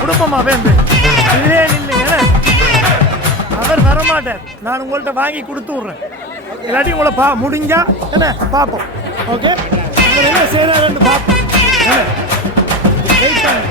கொடுப்போமா வேந்து இதே இல்லைங்க, அவர் வரமாட்டார். நான் உங்கள்கிட்ட வாங்கி கொடுத்து விட்றேன். இல்லாட்டி உங்களை முடிஞ்சா என்ன பார்ப்போம். ஓகே, உங்களை என்ன செய்கிறாருன்னு பார்ப்போம். என்ன வெயிட் பண்ணுங்க.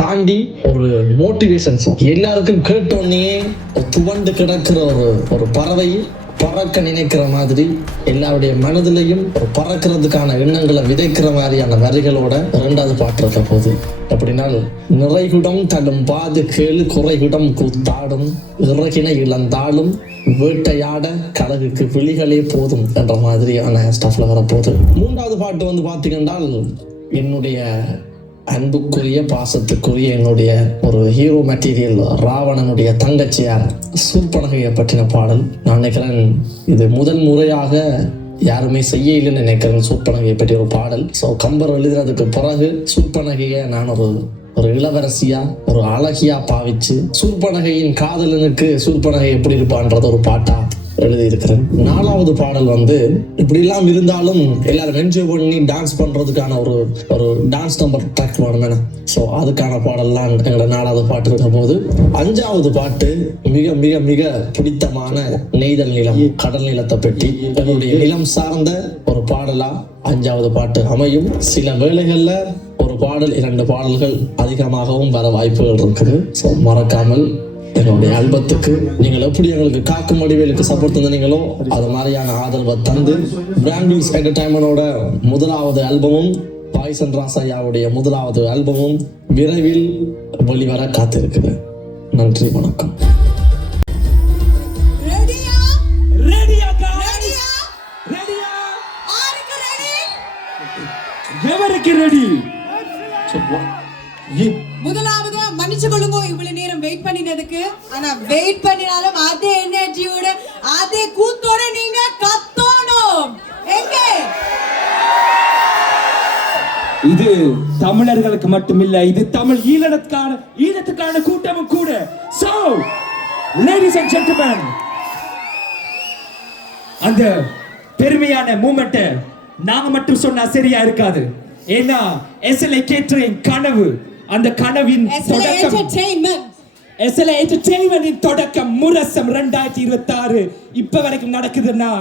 தாண்டி ஒரு மோட்டிவேஷன்ஸ் எல்லாருக்கும் கேட்டோன்னே துவண்டு கிடக்கிற ஒரு பறவை பறக்க நினைக்கிற மாதிரி எல்லாருடைய மனதிலையும் ஒரு பறக்கிறதுக்கான எண்ணங்களை விதைக்கிற மாதிரியான வரிகளோட 2வது பாட்டு இருக்க போகுது. அப்படின்னா நிறைகுடம் தடும் பாது கேளு குறைகுடம் கூத்தாடும் இறகினை இழந்தாலும் வேட்டையாட கழகுக்கு விழிகளே போதும் என்ற மாதிரியான ஸ்டஃப்ல வரப்போகுது. 3வது பாட்டு வந்து பாத்தீங்கன்னா என்னுடைய அன்புக்குரிய பாசத்துக்குரிய என்னுடைய ஒரு ஹீரோ மெட்டீரியல் ராவணனுடைய தங்கச்சியார் சூர்பனகையை பற்றின பாடல். நான் நினைக்கிறேன் இது முதல் முறையாக யாருமே செய்ய இல்லைன்னு நினைக்கிறேன் சூர்பனகையை பற்றி ஒரு பாடல். ஸோ கம்பர் எழுதுறதுக்கு பிறகு சூர்பனகையை நான் ஒரு இளவரசியா ஒரு அழகியா பாவிச்சு சூர்பனகையின் காதலனுக்கு சூர்பனகை எப்படி இருப்பான்றது ஒரு பாட்டா எழுதி இருக்கிறேன். 4வது பாடல் வந்து இப்படி எல்லாம் இருந்தாலும் எல்லாரும் என்ஜாய் பண்ணி டான்ஸ் பண்றதுக்கான ஒரு டான்ஸ் நம்பர் ட்ராக் வேணும். ஸோ அதுக்கான பாடல்லாம் எங்களோட 4வது பாட்டு இருக்க போது. 5வது பாட்டு மிக மிக மிக பிடித்தமான நெய்தல் நிலம் கடல் நிலத்தை பற்றி எங்களுடைய நிலம் சார்ந்த ஒரு பாடலா 5வது பாட்டு அமையும். சில வேளைகள்ல ஒரு பாடல் 2 பாடல்கள் அதிகமாகவும் வர வாய்ப்புகள் இருக்குது. ஸோ மறக்காமல் எங்களுடைய ஆல்பத்துக்கு நீங்கள் எப்படி எங்களுக்கு காக்கும் வடிவேலுக்கு சப்போர்ட் தந்தீங்களோ அது மாதிரியான ஆதரவை தந்து பிராண்ட்ஸ் என்டர்டைன்மெண்டோட 1வது ஆல்பமும் பாய்சன் ராசையாவுடைய 1வது ஆல்பமும் விரைவில் வெளிவர காத்திருக்குது. நன்றி, வணக்கம். முதலாவது மன்னிச்சு கொள்ளுங்க இவ்வளவு நேரம் வெயிட் பண்ணினதுக்கு. ஆனா வெயிட் பண்ணினாலும் அதே எனர்ஜியோட அதே கூத்தோட நீங்க கத்தணும். எங்க இது தமிழர்களுக்கு மட்டுமில்ல, இது தமிழ் ஈழத்துக்கான கூட்டமும் கூட. So ladies and gentlemen, அந்த பெருமையான மூமெண்ட்டை நாங்க மட்டும் சொன்னா சரியா இருக்காது. ஏன்னா SLA கேட்டரிங் கனவு, அந்த கனவின் SLA என்டர்டெயின்மென்ட் தொடக்கம் முரசம் 2026 இப்ப வரைக்கும் நடக்குதுன்னா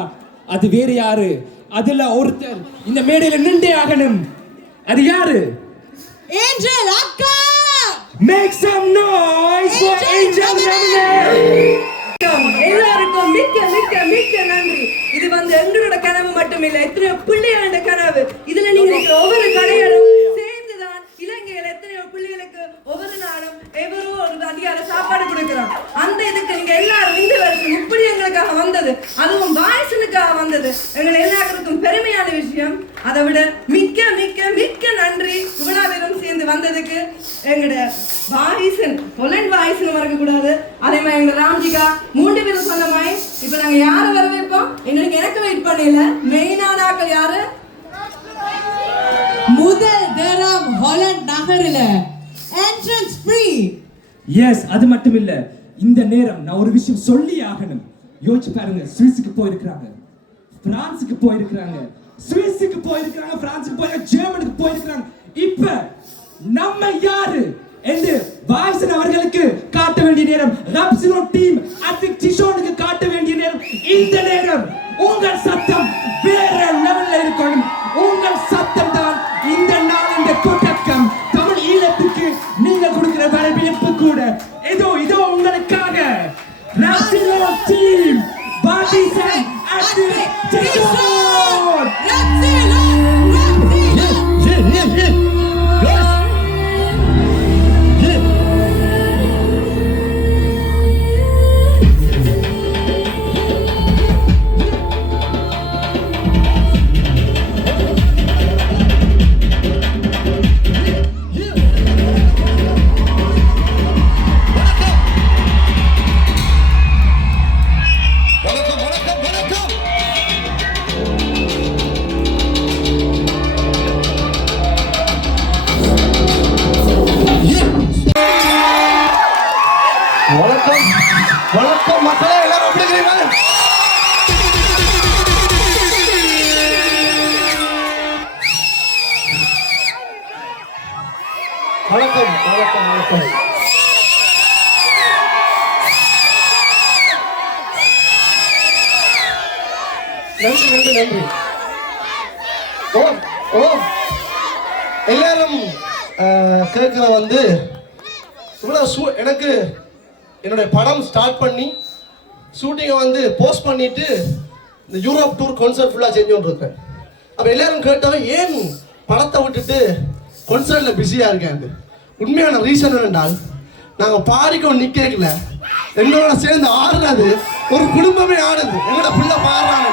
அது வேற யாரு? அதுல ஒருத்தர் இந்த மேடையில நின்றே ஆகணும். அது யாரு? ஏஞ்சல் அக்கா. Make some noise for Angel Ramone. எல்லாருக்கும் மிக்க மிக்க மிக்க நன்றி. இது வந்து எங்களோட கனவு மட்டுமில்லை, எத்தனையோ பிள்ளைகளோட கனவு. இதுல நீங்க ஒவ்வொரு கடைகளும் சேர்ந்துதான் இலங்கையில எத்தனையோ பிள்ளைகளுக்கு ஒவ்வொரு நாளும் எவரோ ஒரு அதிகார சாப்பாடு கொடுக்கிறோம். அந்த இதுக்கு நீங்க எல்லாரும் இந்த வருஷம் இப்படி எங்களுக்காக வந்தது, அதுவும் வாய்ஸனுக்காக வந்தது எங்களை எல்லாருக்கும் பெருமையான விஷயம். அதை விட மிக்க மிக்க மிக்க நன்றி இவ்வளவு பேரும் சேர்ந்து வந்ததுக்கு. எங்களோட வாய்ஸன் பொலண்ட் வாய்ஸ்னு மறக்கக்கூடாது. அதே மாதிரி எங்க ராம்ஜிகா 3 பேரும் சொன்ன மாதிரி இப்ப நாங்க யாரை வர வைப்போம்? எனக்கு வெயிட் பண்ணல. மெயினான ஆட்கள் யாரு? முதல் தரம் ஹாலண்ட் நகரில என்ட்ரன்ஸ் ஃப்ரீ. எஸ், அது மட்டும் இல்ல, இந்த நேரம் நான் ஒரு விஷயம் சொல்லி ஆகணும். யோசிச்சு பாருங்க, சுவிஸுக்கு போயிருக்காங்க, பிரான்ஸுக்கு போயிருக்காங்க, சுவிஸுக்கு போயிருக்காங்க, பிரான்ஸுக்கு போயிருக்காங்க, ஜெர்மனுக்கு போயிருக்காங்க. இப்ப நம்ம யாரு என்று வாய்ஸன் அவர்களுக்கு காட்ட வேண்டிய நேரம், ராப்சிலோ டீம் அட்விக் டிஷோனுக்கு காட்ட வேண்டிய நேரம். இந்த நேரம் உங்கள் சத்தம் வேற லெவல்ல இருக்கணும். உங்கள் சத்தம் தான் இந்த நாளின் தொடக்கம். தமிழ் ஈழத்துக்கு நீங்க கொடுக்கிற வரவேற்பு கூட இதோ இதோ உங்களுக்காக. ராப்சிலோ டீம் பாடிசன் அட்விக் டிஷோன். ராப்சிலோ வணக்கம் வணக்கம் மக்களே, எல்லாரும் எப்படி இருக்கிறீங்க? வணக்கம் வணக்கம் வணக்கம். நன்றி நன்றி நன்றி. ஓ ஓ எல்லாரும் கேட்குற வந்து இவ்வளோ எனக்கு என்னுடைய படம் ஸ்டார்ட் பண்ணி ஷூட்டிங்கை வந்து போஸ்ட் பண்ணிட்டு இந்த யூரோப் டூர் கான்சர்ட் ஃபுல்லாக செஞ்சு கொண்டிருக்கேன். அப்போ எல்லாரும் கேட்டவன் ஏன் படத்தை விட்டுட்டு கான்சர்ட்டில் பிஸியாக இருக்கேன். உண்மையான ரீசன் என்னென்றால் நாங்கள் பாடிக்கொண்டு நிற்கல, எங்களோட சேர்ந்து ஆடுறது ஒரு குடும்பமே ஆடுது. எங்களோட பிள்ளை பாடுறாங்க.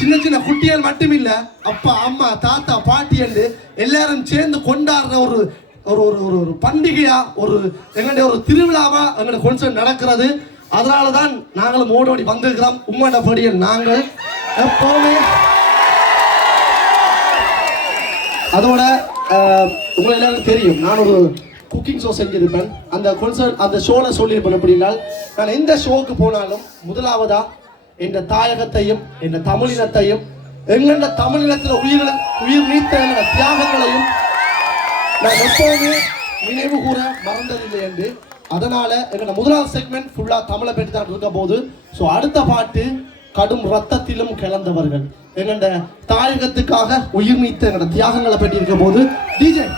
சின்ன சின்ன குட்டிகள் மட்டுமில்லை, அப்பா அம்மா தாத்தா பாட்டி என்று எல்லாரும் சேர்ந்து கொண்டாடுற ஒரு ஒரு ஒரு ஒரு பண்டிகையா, ஒரு எங்களுடைய ஒரு திருவிழாவா எங்களுடைய கான்சர்ட் நடக்கிறது. அதனால தான் நாங்களும் ஓடோடி வந்திருக்கிறோம். உங்களோட படியில் நாங்கள் எப்பவுமே அதோட உங்களை எல்லாரும் தெரியும், நான் ஒரு குக்கிங் ஷோ செஞ்சிருப்பேன். அந்த கான்சர்ட் அந்த ஷோவில் சொல்லியிருப்பேன். அப்படின்னா நான் எந்த ஷோவுக்கு போனாலும் முதலாவதா என்ற தாயகத்தையும் என்ற தமிழினத்தையும் எங்களோட தமிழினத்தில் உயிர் நீத்த எங்களோட தியாகங்களையும் நான் எப்போவுமே நினைவு கூற மறந்ததில்லை என்று. அதனால எங்களோட முதலாவது செக்மெண்ட் ஃபுல்லாக தமிழை பற்றி தான் இருக்க போது. ஸோ அடுத்த பாட்டு கடும் ரத்தத்திலும் கிளந்தவர்கள், எங்களோட தாயகத்துக்காக உயிர் நீத்த எங்களோட தியாகங்களை பற்றி இருக்க போது. டிஜே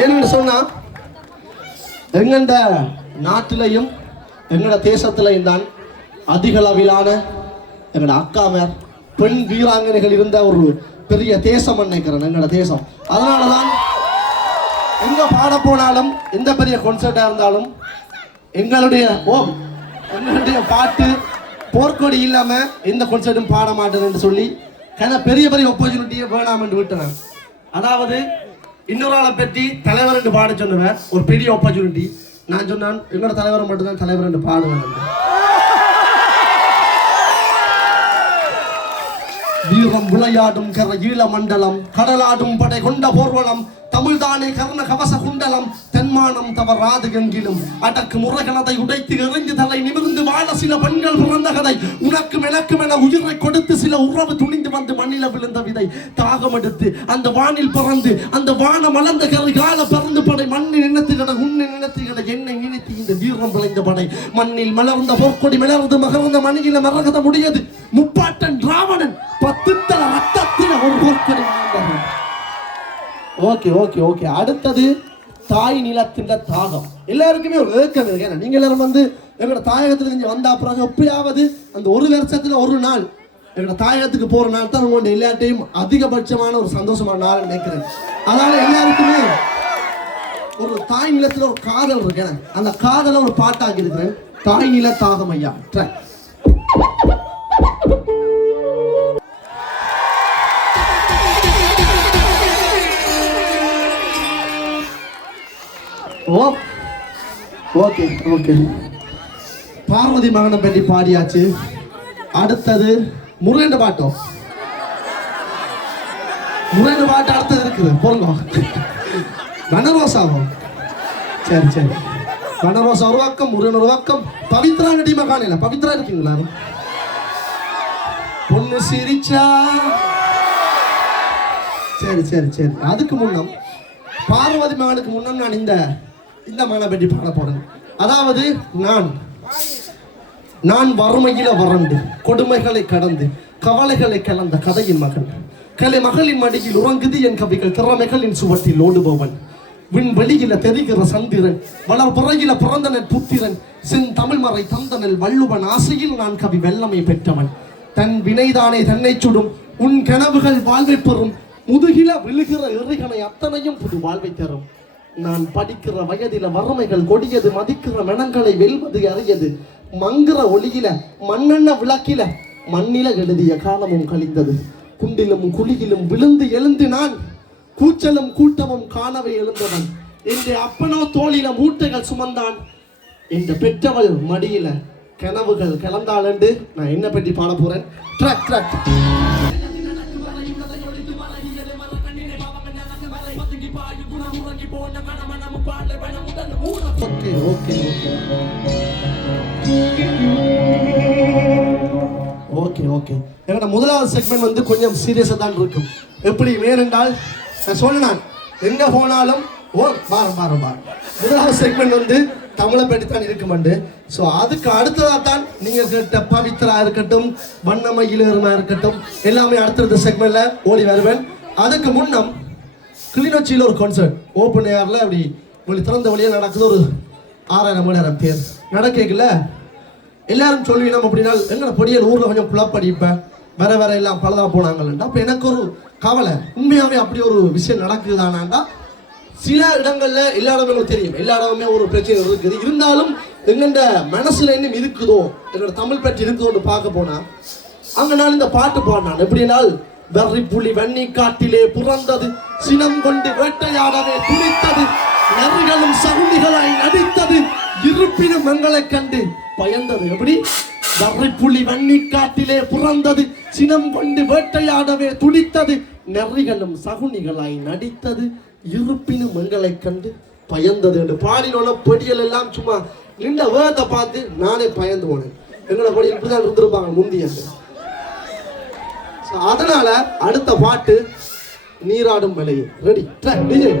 ஏன்னு சொன்னா எங்கண்ட நாட்டிலையும் எங்களோட தேசத்திலையும் தான் அதிக அளவிலான எங்களோட அக்காமர் பெண் வீராங்கனைகள் இருந்த ஒரு பெரிய தேசம் நினைக்கிறேன் எங்களோட தேசம். அதனால தான் எங்க பாட போனாலும் எந்த பெரிய கான்சர்ட்டா இருந்தாலும் எங்களுடைய பாட்டு போர்க்கொடி இல்லாம எந்த கான்சர்ட்டும் பாட மாட்டேன்னு சொல்லி பெரிய பெரிய ஆப்பர்ச்சுனிட்டியை வேணாம் என்று விட்டேன். அதாவது இன்னொரு ஆளை பற்றி தலைவர் என்று பாட சொன்னவன் ஒரு பெரிய ஆப்பர்ச்சுனிட்டி. நான் சொன்னான் எங்களோட தலைவரை மட்டும்தான் தலைவர் என்று பாடுவேன். வீரம் விளையாடும் கர ஈழ மண்டலம், கடலாடும் படை கொண்ட போர்வலம், தமிழ்தானே கர்ண கவச குண்டலம், தென்மானம் தவறாது எங்கிலும் அடக்கு முறைகளதை உடைத்து எறிந்து தலை நிமிர்ந்து வாழ சில பெண்கள் பிறந்த கதை. உனக்கும் எனக்கும் என உயிரை கொடுத்து சில உறவு துணிந்து வந்து மண்ணில விழுந்த விதை. தாகம் எடுத்து அந்த வானில் பறந்து அந்த வானம் மலர்ந்த கரை கால பறந்து படை மண்ணின் இனத்துக்கடை உன்னின் இனத்துக்கடை என்னை நினைத்து இந்த வீரம் விளைந்த படை. மண்ணில் மலர்ந்த பொற்கொடி மலர்ந்து மகர்ந்த மணியில மரகத முடியது. முப்பாட்டன் ராவணன் 10 தல ரத்தத்தில் ஒரு பொற்கொடி மலர்ந்தவன். Okay okay okay. அடுத்தது தாய் நிலத்தின் தாகம். எல்லாருக்குமே ஒரு ஏக்கம் இருக்கு. நீங்க எல்லாரும் வந்து எங்களோட தாயகத்துல இருந்து வந்தா பிறகு எப்பயாவது அந்த ஒரு வருஷத்துல ஒரு நாள் எங்களோட தாயகத்துக்கு போற நாள் தான் உங்களோட எல்லாட்டையும் அதிகபட்சமான ஒரு சந்தோஷமான நாள் நினைக்கிறேன். அதனால எல்லாருக்குமே ஒரு தாய் நிலத்துல ஒரு காதல் இருக்கு. அந்த காதலை ஒரு பாட்டாக்கி இருக்கிறேன். தாய் நில தாகம் ஐயா. Okay okay. பார்வதி மகனை பற்றி பாடியாச்சு. அடுத்தது முருகன் பாட்டம். முருகன் பாட்டு அடுத்தது இருக்குது பொருங்க. வனரோசாவும் சரி சரி. வனரோசா ஒரு பக்கம், முருகன் ஒரு பக்கம். பவித்ரா டீமா காணல. பவித்ரா இருக்கீங்களா? பொண்ணு சிரிச்சா. சரி சரி சரி. அதுக்கு முன்னம் பார்வதி மகனுக்கு முன்னம் நான் இந்த மகனை பற்றி பாட போறேன். அதாவது நான் வறுமையில வறண்டு கொடுமைகளை கடந்து கவலைகளை கலந்த கதையின் மகன். கலை மகளின் மடியில் உறங்குது என் கவிகள் திறமைகளின் சுவட்டில் ஓடுபவன். விண்வெளியில தெரிகிற சந்திரன் வளர் பிறகில பிறந்தனன் புத்திரன் செந்தமிழ் மறை தந்தனல் வள்ளுவன் ஆசையில் நான் கவி வெள்ளமை பெற்றவன். தன் வினைதானே தன்னை சுடும் உன் கனவுகள் வாழ்வை பெறும் முதுகில விழுகிற எறிகனை அத்தனையும் புது வாழ்வை தரும். நான் படிக்கிற வயதில வறுமைகள் கொடியது மதிக்கிற மனங்களை வெல்வது அறியது மங்குற ஒளியில மண்ணெண்ண விளக்கில மண்ணில எழுதிய காலமும் கழிந்தது. குண்டிலும் குழியிலும் விழுந்து எழுந்து நான் கூச்சலும் கூட்டமும் காணவே எழுந்தவன். என்ற அப்பனோ தோளில மூட்டைகள் சுமந்தான். என்ற பெற்றவள் மடியில கனவுகள் கலந்தாள் என்று நான் என்ன பற்றி பாட போறேன். Track track. Okay okay okay okay. என்னோட முதலாவது செக்மெண்ட் வந்து கொஞ்சம் சீரியஸாக தான் இருக்கும். எப்படி வேறென்றால் நான் சொன்னேன் எங்கே போனாலும் பாரம். முதலாவது செக்மெண்ட் வந்து தமிழை பற்றி தான் இருக்குமெண்டு. ஸோ அதுக்கு அடுத்ததாக தான் நீங்கள் கேட்ட பவித்ரா இருக்கட்டும், வண்ணமயிலருமா இருக்கட்டும், எல்லாமே அடுத்தடுத்த செக்மெண்ட்டில் ஓடி வருவேன். அதுக்கு முன்னம் கிளிநொச்சியில் ஒரு கான்சர்ட் ஓப்பன் ஏரில் அப்படி திறந்த வழியாக நடக்குது. ஒரு 6000 பேர் நடக்கல. எல்லாரும் சொல்லினோம் அப்படின்னா எங்களை பொடியல் ஊரில் கொஞ்சம் குழப்ப அடிப்பேன் வேற எல்லாம் பலதாக போனாங்கள்டா. அப்போ எனக்கு ஒரு கவலை, உண்மையாகவே அப்படி ஒரு விஷயம் நடக்குதானாண்டா. சில இடங்களில் எல்லா இடமும் தெரியும், எல்லா இடமுமே ஒரு பிரச்சனை இருக்குது. இருந்தாலும் எங்கள்ட மனசுல இன்னும் இருக்குதோ, என்னோட தமிழ் பற்றி இருக்குதோன்னு பார்க்க போனா அங்கே நான் இந்த பாட்டு பாடினான். எப்படினால் வெறி புலி வன்னி காட்டிலே புறந்தது சினம் கொண்டு வேட்டையாடவே துணித்தது நெறிகளும் சகுனிகளாய் நடித்தது இருப்பினும் எங்களை கண்டு பயந்தது. எப்படி வெறி புலி வன்னி காட்டிலே புறந்தது சினம் கொண்டு வேட்டையாடவே துணித்தது நெறிகளும் சகுனிகளாய் நடித்தது இருப்பினும் எங்களை கண்டு பயந்தது என்று பாடினோட பொடிகள் எல்லாம் சும்மா இந்த வேர்த்தை பார்த்து நானே பயந்து போனேன். எங்களோட பொடிகள் இப்படிதான் இருந்திருப்பாங்க முந்தி என்று. அதனால அடுத்த பாட்டு நீராடும் மலையே. ரெடி டிஜே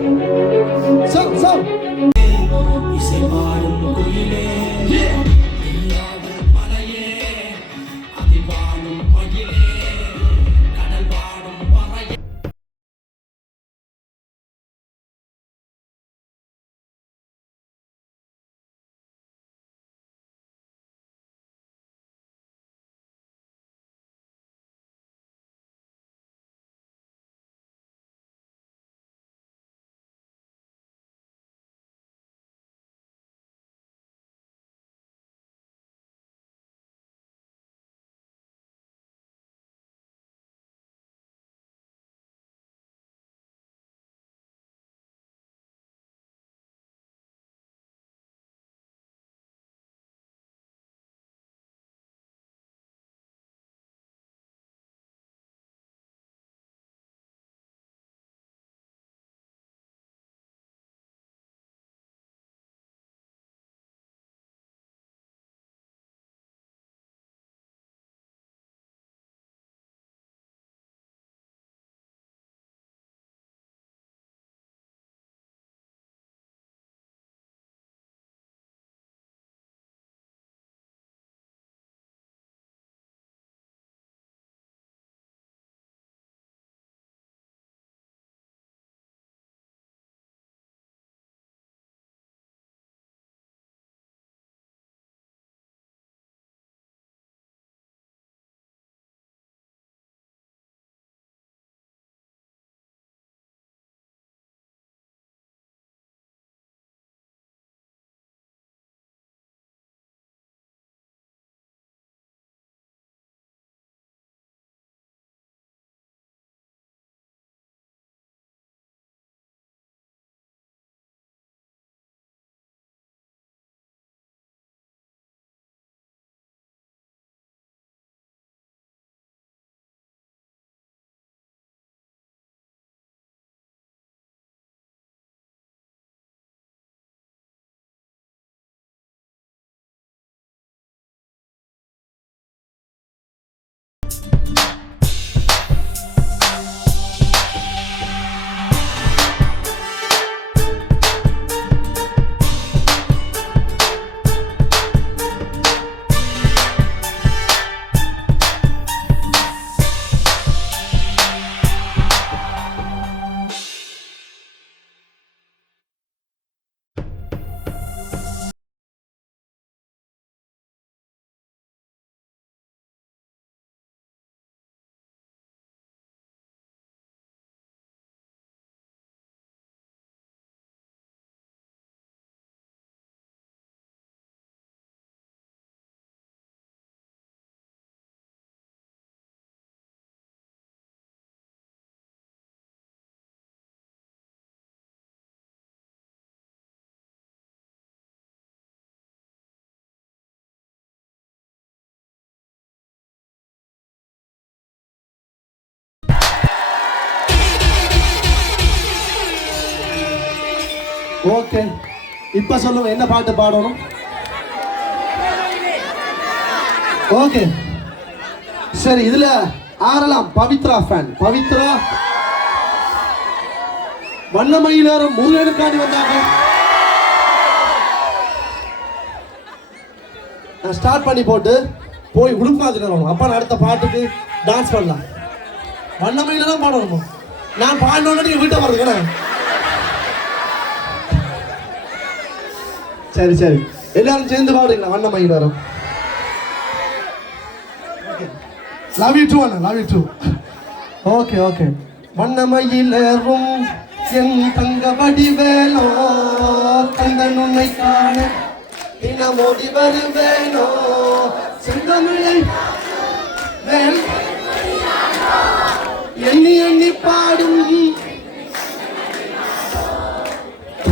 ஓகே, இப்ப சொல்லுங்க என்ன பாட்டு பாடணும்? ஓகே சரி, இதுல ஆறலாம் பவித்ரா ஃபேன். பவித்ரா வண்ணமயிலாரும் முருகனுக்காண்டி வந்தாங்க. நான் ஸ்டார்ட் பண்ணி போட்டு போய் உடுப்பாத்துக்கிறோம். அப்ப நான் அடுத்த பாட்டுக்கு டான்ஸ் பண்ணலாம். வண்ணமயில தான் பாடணும். நான் பாடணும்னு நீங்க வீட்டை பாருங்க. சரி சரி, எல்லாரும் சேர்ந்து பாடுங்களா வண்ணமயிலாரும். லவ் யூ டூ அண்ணா, love you too. Okay okay. வண்ணமயிலேறும் என் தங்க வடிவேலோ, தந்தன் உன்னை காண தினமோடி வருவேனோ, செந்தமிழை வேல் எண்ணி எண்ணி பாடும்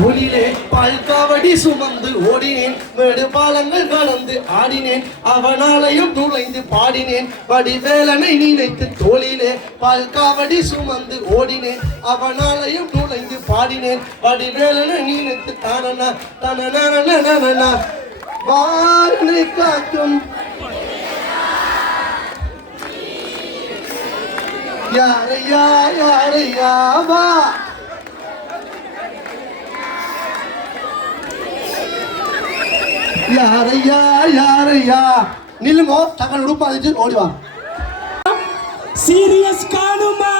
தோளிலே பால்காவடி சுமந்து ஓடினேன், மேடு பாலங்கள் கலந்து ஆடினேன், அவனாலயம் நுழைந்து பாடினேன், வடிவேலனை நினைத்து தோளிலே பால்காவடி சுமந்து ஓடினேன், அவனாலயம் நுழைந்து பாடினேன், வடிவேலனை நினைத்து தானனா தனனா வாரனை காக்கும் யாரையா யாரையா வா யாரையா யாரையா நில்லுங்கோ, தகவல் உடுப்பாதிச்சு ஓடிவா. சீரியஸ் காணுமா?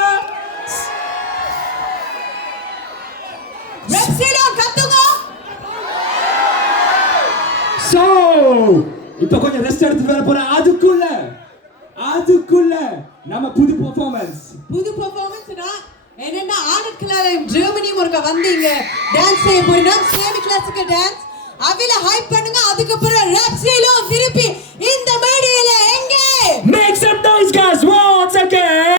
சோ இப்ப கொஞ்சம் ரெஸ்ட் எடுத்துட்டு வர போறேன். அதுக்குள்ள நம்ம புது பெர்ஃபார்மன்ஸ்னா என்னன்னா ஆனட்களாரையும் ஜெர்மனியும் ஒருக்க வந்தீங்க டான்ஸ் செய்ய போறீங்க. சேமி கிளாசிக்கல் டான்ஸ் அவில ஹைப் பண்ணுங்க. அதுக்கு அப்புறம் ராப்ஸிலோ திருப்பி இந்த மேடையில எங்க make some noise guys once again.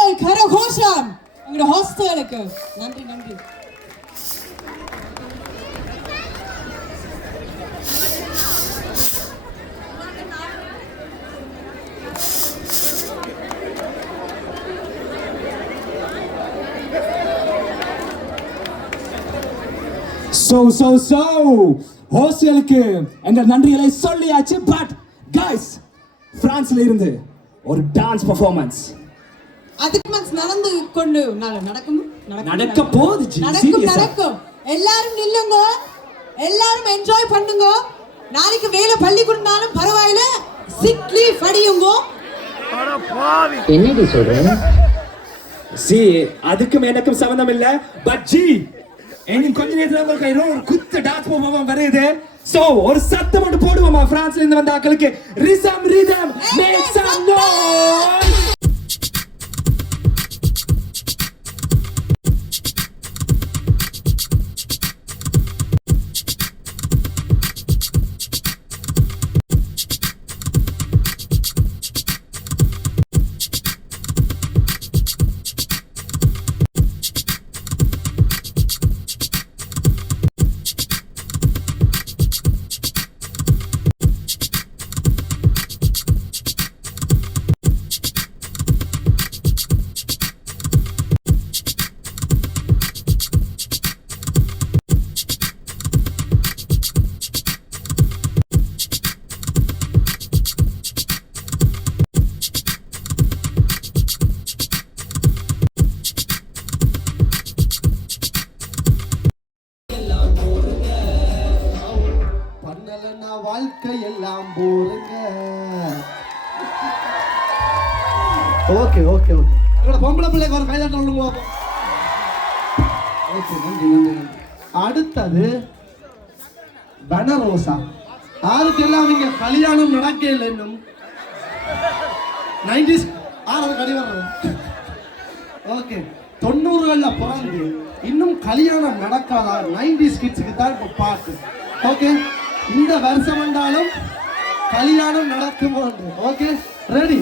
உங்கள் கரகோஷம் உங்களோட ஹாஸ்டலுக்கு நன்றி நன்றி. So ஹோஸ்டலுக்கு எங்கள் நன்றிகளை சொல்லியாச்சு. பட் கைஸ், பிரான்ஸ்ல இருந்து ஒரு டான்ஸ் பெர்ஃபார்மன்ஸ் அதுக்கு நடந்து கொண்டு நடக்க போகுது. நடக்கும். எல்லாரும் நில்லுங்க, எல்லாரும் என்ஜாய் பண்ணுங்க. நாளைக்கு வேலை பள்ளி கொடுத்தாலும் பரவாயில்ல, சிக் லீவ் படியுங்க. என்னடி சொல்ற? சி அதுக்கும் எனக்கும் சம்பந்தம் இல்ல. பட் ஜி இன்னும் கொஞ்ச நேரத்துல உங்களுக்கு ஒரு குத்து டான்ஸ் பெர்ஃபார்மன்ஸ் வருது. சோ ஒரு சத்தம் மட்டும் போடுவோமா பிரான்ஸ்ல இருந்து வந்த ஆட்களுக்கு? ரிசம் ரிதம் மேக் சம் நோய்ஸ். வாழ்க்கை எல்லாம் போருங்க. Okay okay okay. என்னோட பொம்பளை பிள்ளைக்கு ஒரு கைதாட்டம் விடுங்க. ஓகே நன்றி நன்றி நன்றி. அடுத்தது பனரோசா. யாருக்கெல்லாம் நீங்க கல்யாணம் நடக்க இல்லை இன்னும் 90s கடி வர்றது. ஓகே 90களில் பிறந்து இன்னும் கல்யாணம் நடக்காதா 90s கிட்ஸுக்கு தான் இப்போ பாட்டு. ஓகே இந்த வருஷம் வந்தாலும் கல்யாணம் நடக்கும். Okay ready?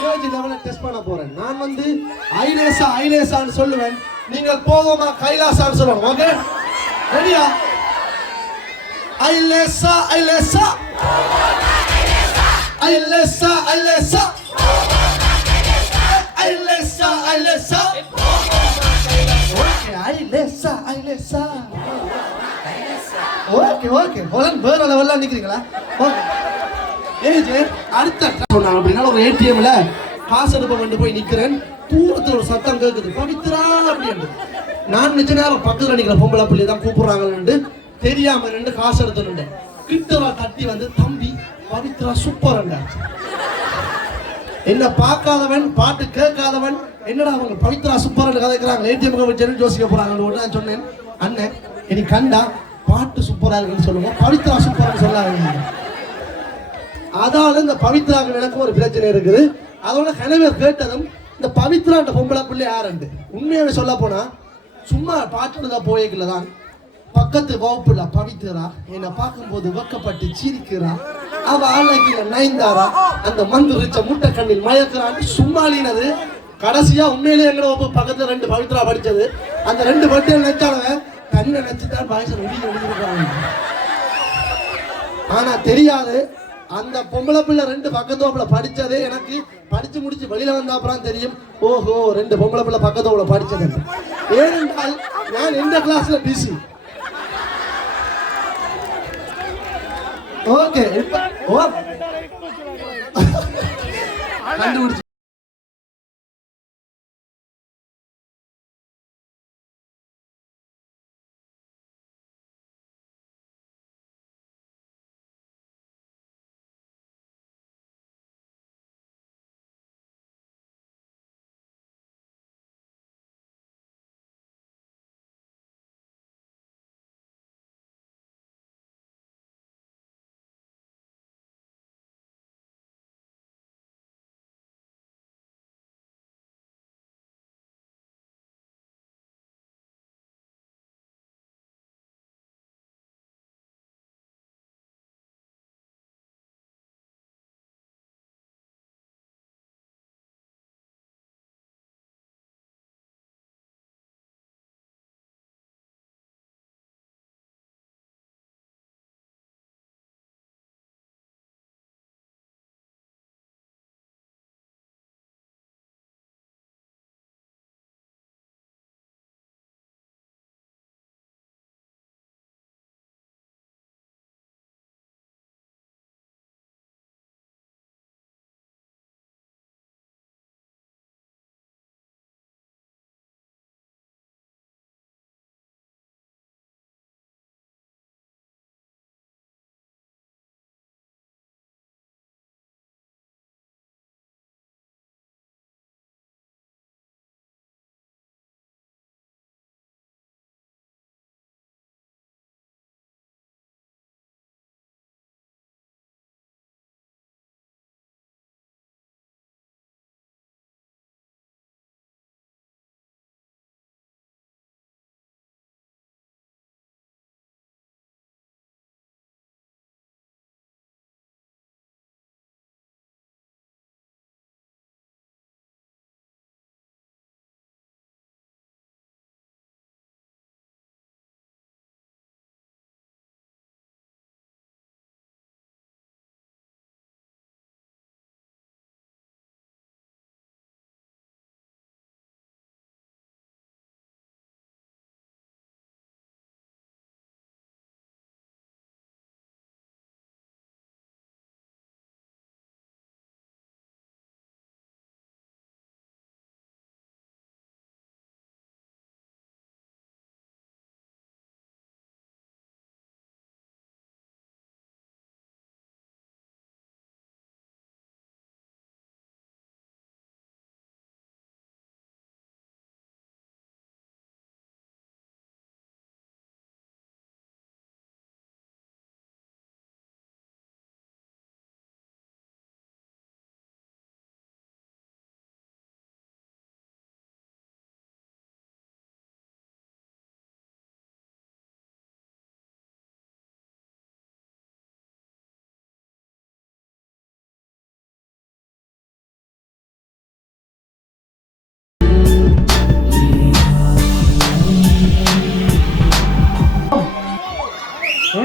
எனர்ஜி லெவலை டெஸ்ட் பண்ண போறேன். நான் வந்து ஐலேசா ஐலேசான்னு சொல்லுவேன், நீங்கள் போவோமா கைலாசான்னு சொல்லணும். ஓகே, ரெடியா? ஐலேசா ஐலேசா ஐலேசா ஐலேசா ஐலேசா ஐலேசா ஓகே ஐலேசா ஐலேசா ஓகே ஓகே போலன் வேற லெவல்ல நிக்கிறீங்களா? ஓகே ஏஜே அடுத்த சொன்னாங்க அப்படின்னா ஒரு ஏடிஎம்ல காசு எடுப்ப கொண்டு போய் நிக்கிறேன். தூரத்துல ஒரு சத்தம் கேட்குது, பவித்ரா அப்படின்னு. நான் நிச்சய நேரம் பக்கத்துல நிக்கிற பொம்பளை பிள்ளை தான் கூப்பிடுறாங்கன்னு தெரியாம ரெண்டு காசு எடுத்து கிட்டவா தட்டி வந்து, தம்பி பவித்ரா சூப்பர். என்ன பார்க்காதவன் பாட்டு கேட்காதவன் என்னடா அவங்க பவித்ரா சூப்பர் கதைக்கிறாங்க, ஏடிஎம் வச்சு யோசிக்க போறாங்க. நான் சொன்னேன், அண்ணன் இனி கண்டா பாட்டு சூப்பரா இருக்குன்னு சொல்லுங்க, பவித்ரா சூப்பர்னு சொல்லாங்க. அதால இந்த பவித்ராவுக்கு எனக்கு ஒரு பிரச்சனை இருக்குது. அதோட கனவே கேட்டதும் இந்த பவித்ரான்ற பொம்பளை பிள்ளை யாருண்டு உண்மையாவே சொல்ல போனா சும்மா பாட்டுதான் போய்க்கலதான். பக்கத்து வகுப்புல பவித்ரா என்னை பார்க்கும்போது வெக்கப்பட்டு சிரிக்கிறா. அவ அழகில நைந்தாரா அந்த மந்து ரிச்ச முட்டை கண்ணில் மயக்கிறான்னு சும்மாலினது. கடைசியா உண்மையிலே எங்கட வகுப்பு பக்கத்துல ரெண்டு பவித்ரா படிச்சது. அந்த ரெண்டு பட்டு நினைச்சாலும் கண்ணை நினைச்சுதான் வயசு ஒழுங்கிருக்காங்க. ஆனா தெரியாது அந்த பொம்பளை பிள்ளை ரெண்டு பக்கத்தோப்புல படிச்சதே எனக்கு படிச்சு முடிச்சு வெளியில வந்த அப்புறம் தெரியும், ஓஹோ ரெண்டு பொம்பளை பிள்ளை பக்கத்தோப்புல படிச்சது. ஏனென்றால் நான் எந்த கிளாஸ்ல பிசி. ஓகே கண்டுபிடிச்சு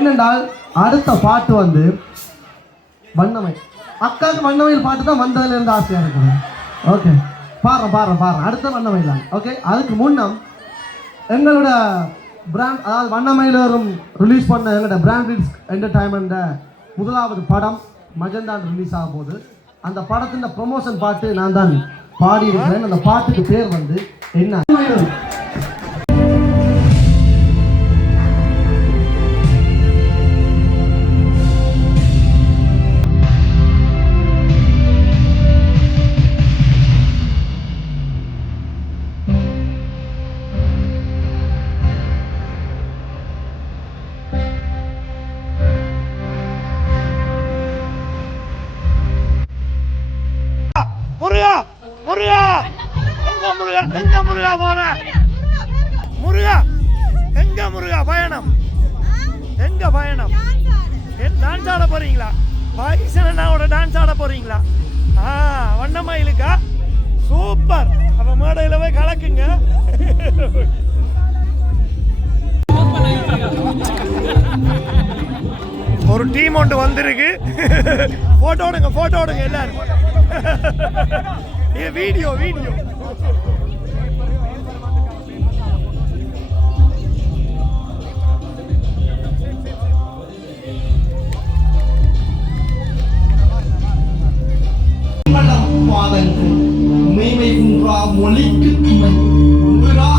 என்னென்றால் அடுத்த பாட்டு வந்து வண்ணமை. அக்காவுக்கு வண்ணமையில் பாட்டு தான் வந்ததுல இருந்து ஆசையா இருக்குது. ஓகே, பாடுறேன். அடுத்த வண்ணமையில் தான். ஓகே, அதுக்கு முன்னம் எங்களோட பிராண்ட், அதாவது வண்ணமையிலும் ரிலீஸ் பண்ண எங்களோட பிராண்ட் என்டர்டைன்மெண்ட முதலாவது படம் மஜந்தான் ரிலீஸ் ஆக போகுது. அந்த படத்தின் ப்ரொமோஷன் பாட்டு நான் தான் பாடி இருக்கிறேன். அந்த பாட்டுக்கு பேர் வந்து என்ன? முருகா பயணம் எங்க பயணம்? டான்ஸ் ஆட போறீங்களா? பாகிஸ்தான் அண்ணாவோட டான்ஸ் ஆட போறீங்களா? வண்ணமயிலுக்கா? சூப்பர். அப்ப மேடையில போய் கலக்குங்க. ஒரு டீம் ஒன்று வந்திருக்கு. போட்டோ எடுங்க எல்லாரும். வீடியோ பாதங்கள் மெய்மை குன்றா மொழிக்கு இமை முருகா.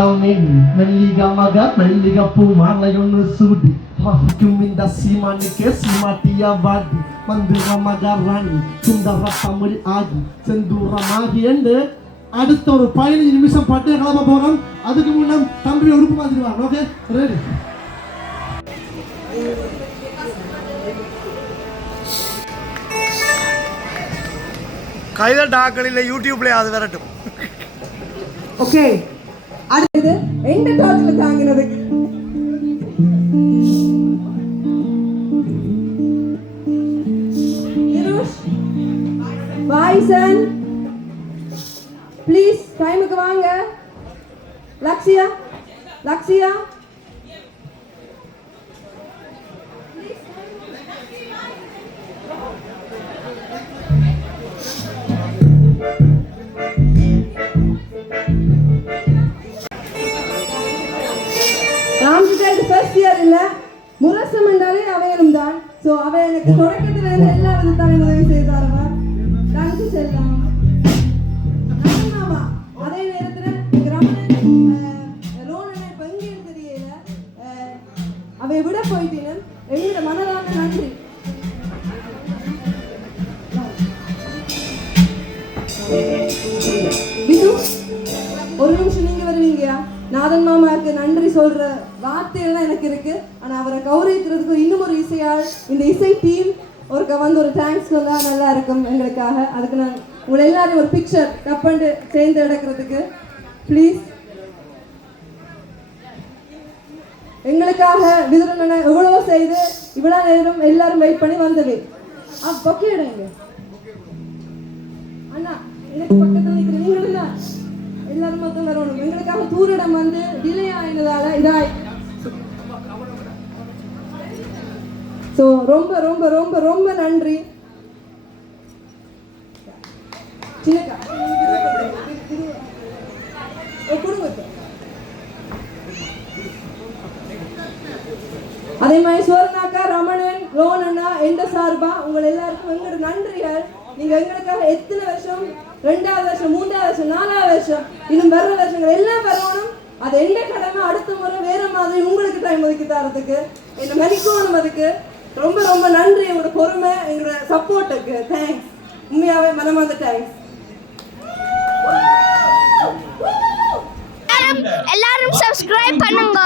மெல்லிக மக மெல்லிக பூ மாலையொன்னு சூடி பாக்கும் இந்த சீமானுக்கே சீமாட்டியா வாடி மந்திர மகாராணி சுந்தர தமிழ் ஆகி செந்தூரமாகி என்று அடுத்த ஒரு 15 நிமிஷம் பாட்டு கிளம்ப போறோம். அதுக்கு முன்னம் தம்பி உடுப்பு மாத்திடுவாங்க. Okay ready? கையில் டாக்களில் யூடியூப்லேயே அது வரட்டும். ஓகே, அடுத்தது எந்த டாக்ல தாங்கினதுக்கு வாய்சன் ப்ளீஸ் டைமுக்கு வாங்க. லக்ஷியா லக்ஷியா ராம்ஜிக்கு ஃபர்ஸ்ட் இயர் இல்ல, முரசம் என்றாலே அவையனும் தான். ஸோ அவை எனக்கு தொடக்கத்துல இருந்து எல்லா விதத்தாலும் உதவி செய்தாரவா. தேங்க்யூ செல்லம். ஆமா, அதே நேரத்தில் ரோனனை இப்போ எங்கே தெரியல, அவை விட போயிட்டீங்க. எங்களோட மனதான நன்றி. விது, ஒரு நிமிஷம் நீங்க வருவீங்கயா? நாதன் மாமாவுக்கு நன்றி சொல்ற வார்த்தையெல்லாம் எனக்கு இருக்கு. ஆனா அவரை கௌரவிக்கிறதுக்கு இன்னும் ஒரு இசையால் இந்த இசை டீம் ஒருக்க வந்து ஒரு தேங்க்ஸ் சொன்னா நல்லா இருக்கும் எங்களுக்காக. அதுக்கு நான் உங்களை எல்லாரும் ஒரு பிக்சர் கப்பண்டு சேர்ந்து எடுக்கிறதுக்கு ப்ளீஸ். எங்களுக்காக விதுரன் எவ்வளோ செய்து இவ்வளோ நேரம் எல்லாரும் வெயிட் பண்ணி வந்தது. பொக்கே இடங்க அண்ணா, எனக்கு பக்கத்தில் நிற்கிற நீங்களும் தான் எல்லாரும் மொத்தம் வரணும். எங்களுக்காக தூரிடம் வந்து டிலே ஆயினதால இதாய். ஸோ ரொம்ப ரொம்ப ரொம்ப ரொம்ப நன்றி. சின்னக்கா குடும்பத்தை அதே மாதிரி சுவர்ணாக்கா, ரமணன், ரோன் அண்ணா எந்த சார்பா உங்கள் எல்லாருக்கும் எங்களோட நன்றிகள். நீங்க எங்களுக்காக எத்தனை வருஷம், 2வது வருஷம், 3வது வருஷம், 4வது வருஷம், இன்னும் வர்ற வருஷங்கள் எல்லாம் வரணும். அது என்ன கடமை, அடுத்த முறை வேற மாதிரி உங்களுக்கு டைம் ஒதுக்கி தரதுக்கு என்ன மதிக்கணும். அதுக்கு ரொம்ப ரொம்ப நன்றி. உங்களோட பொறுமை, எங்களோட சப்போர்ட்டுக்கு தேங்க்ஸ். உண்மையாவே மனமார்ந்த தேங்க்ஸ். எல்லாரும் சப்ஸ்கிரைப் பண்ணுங்க.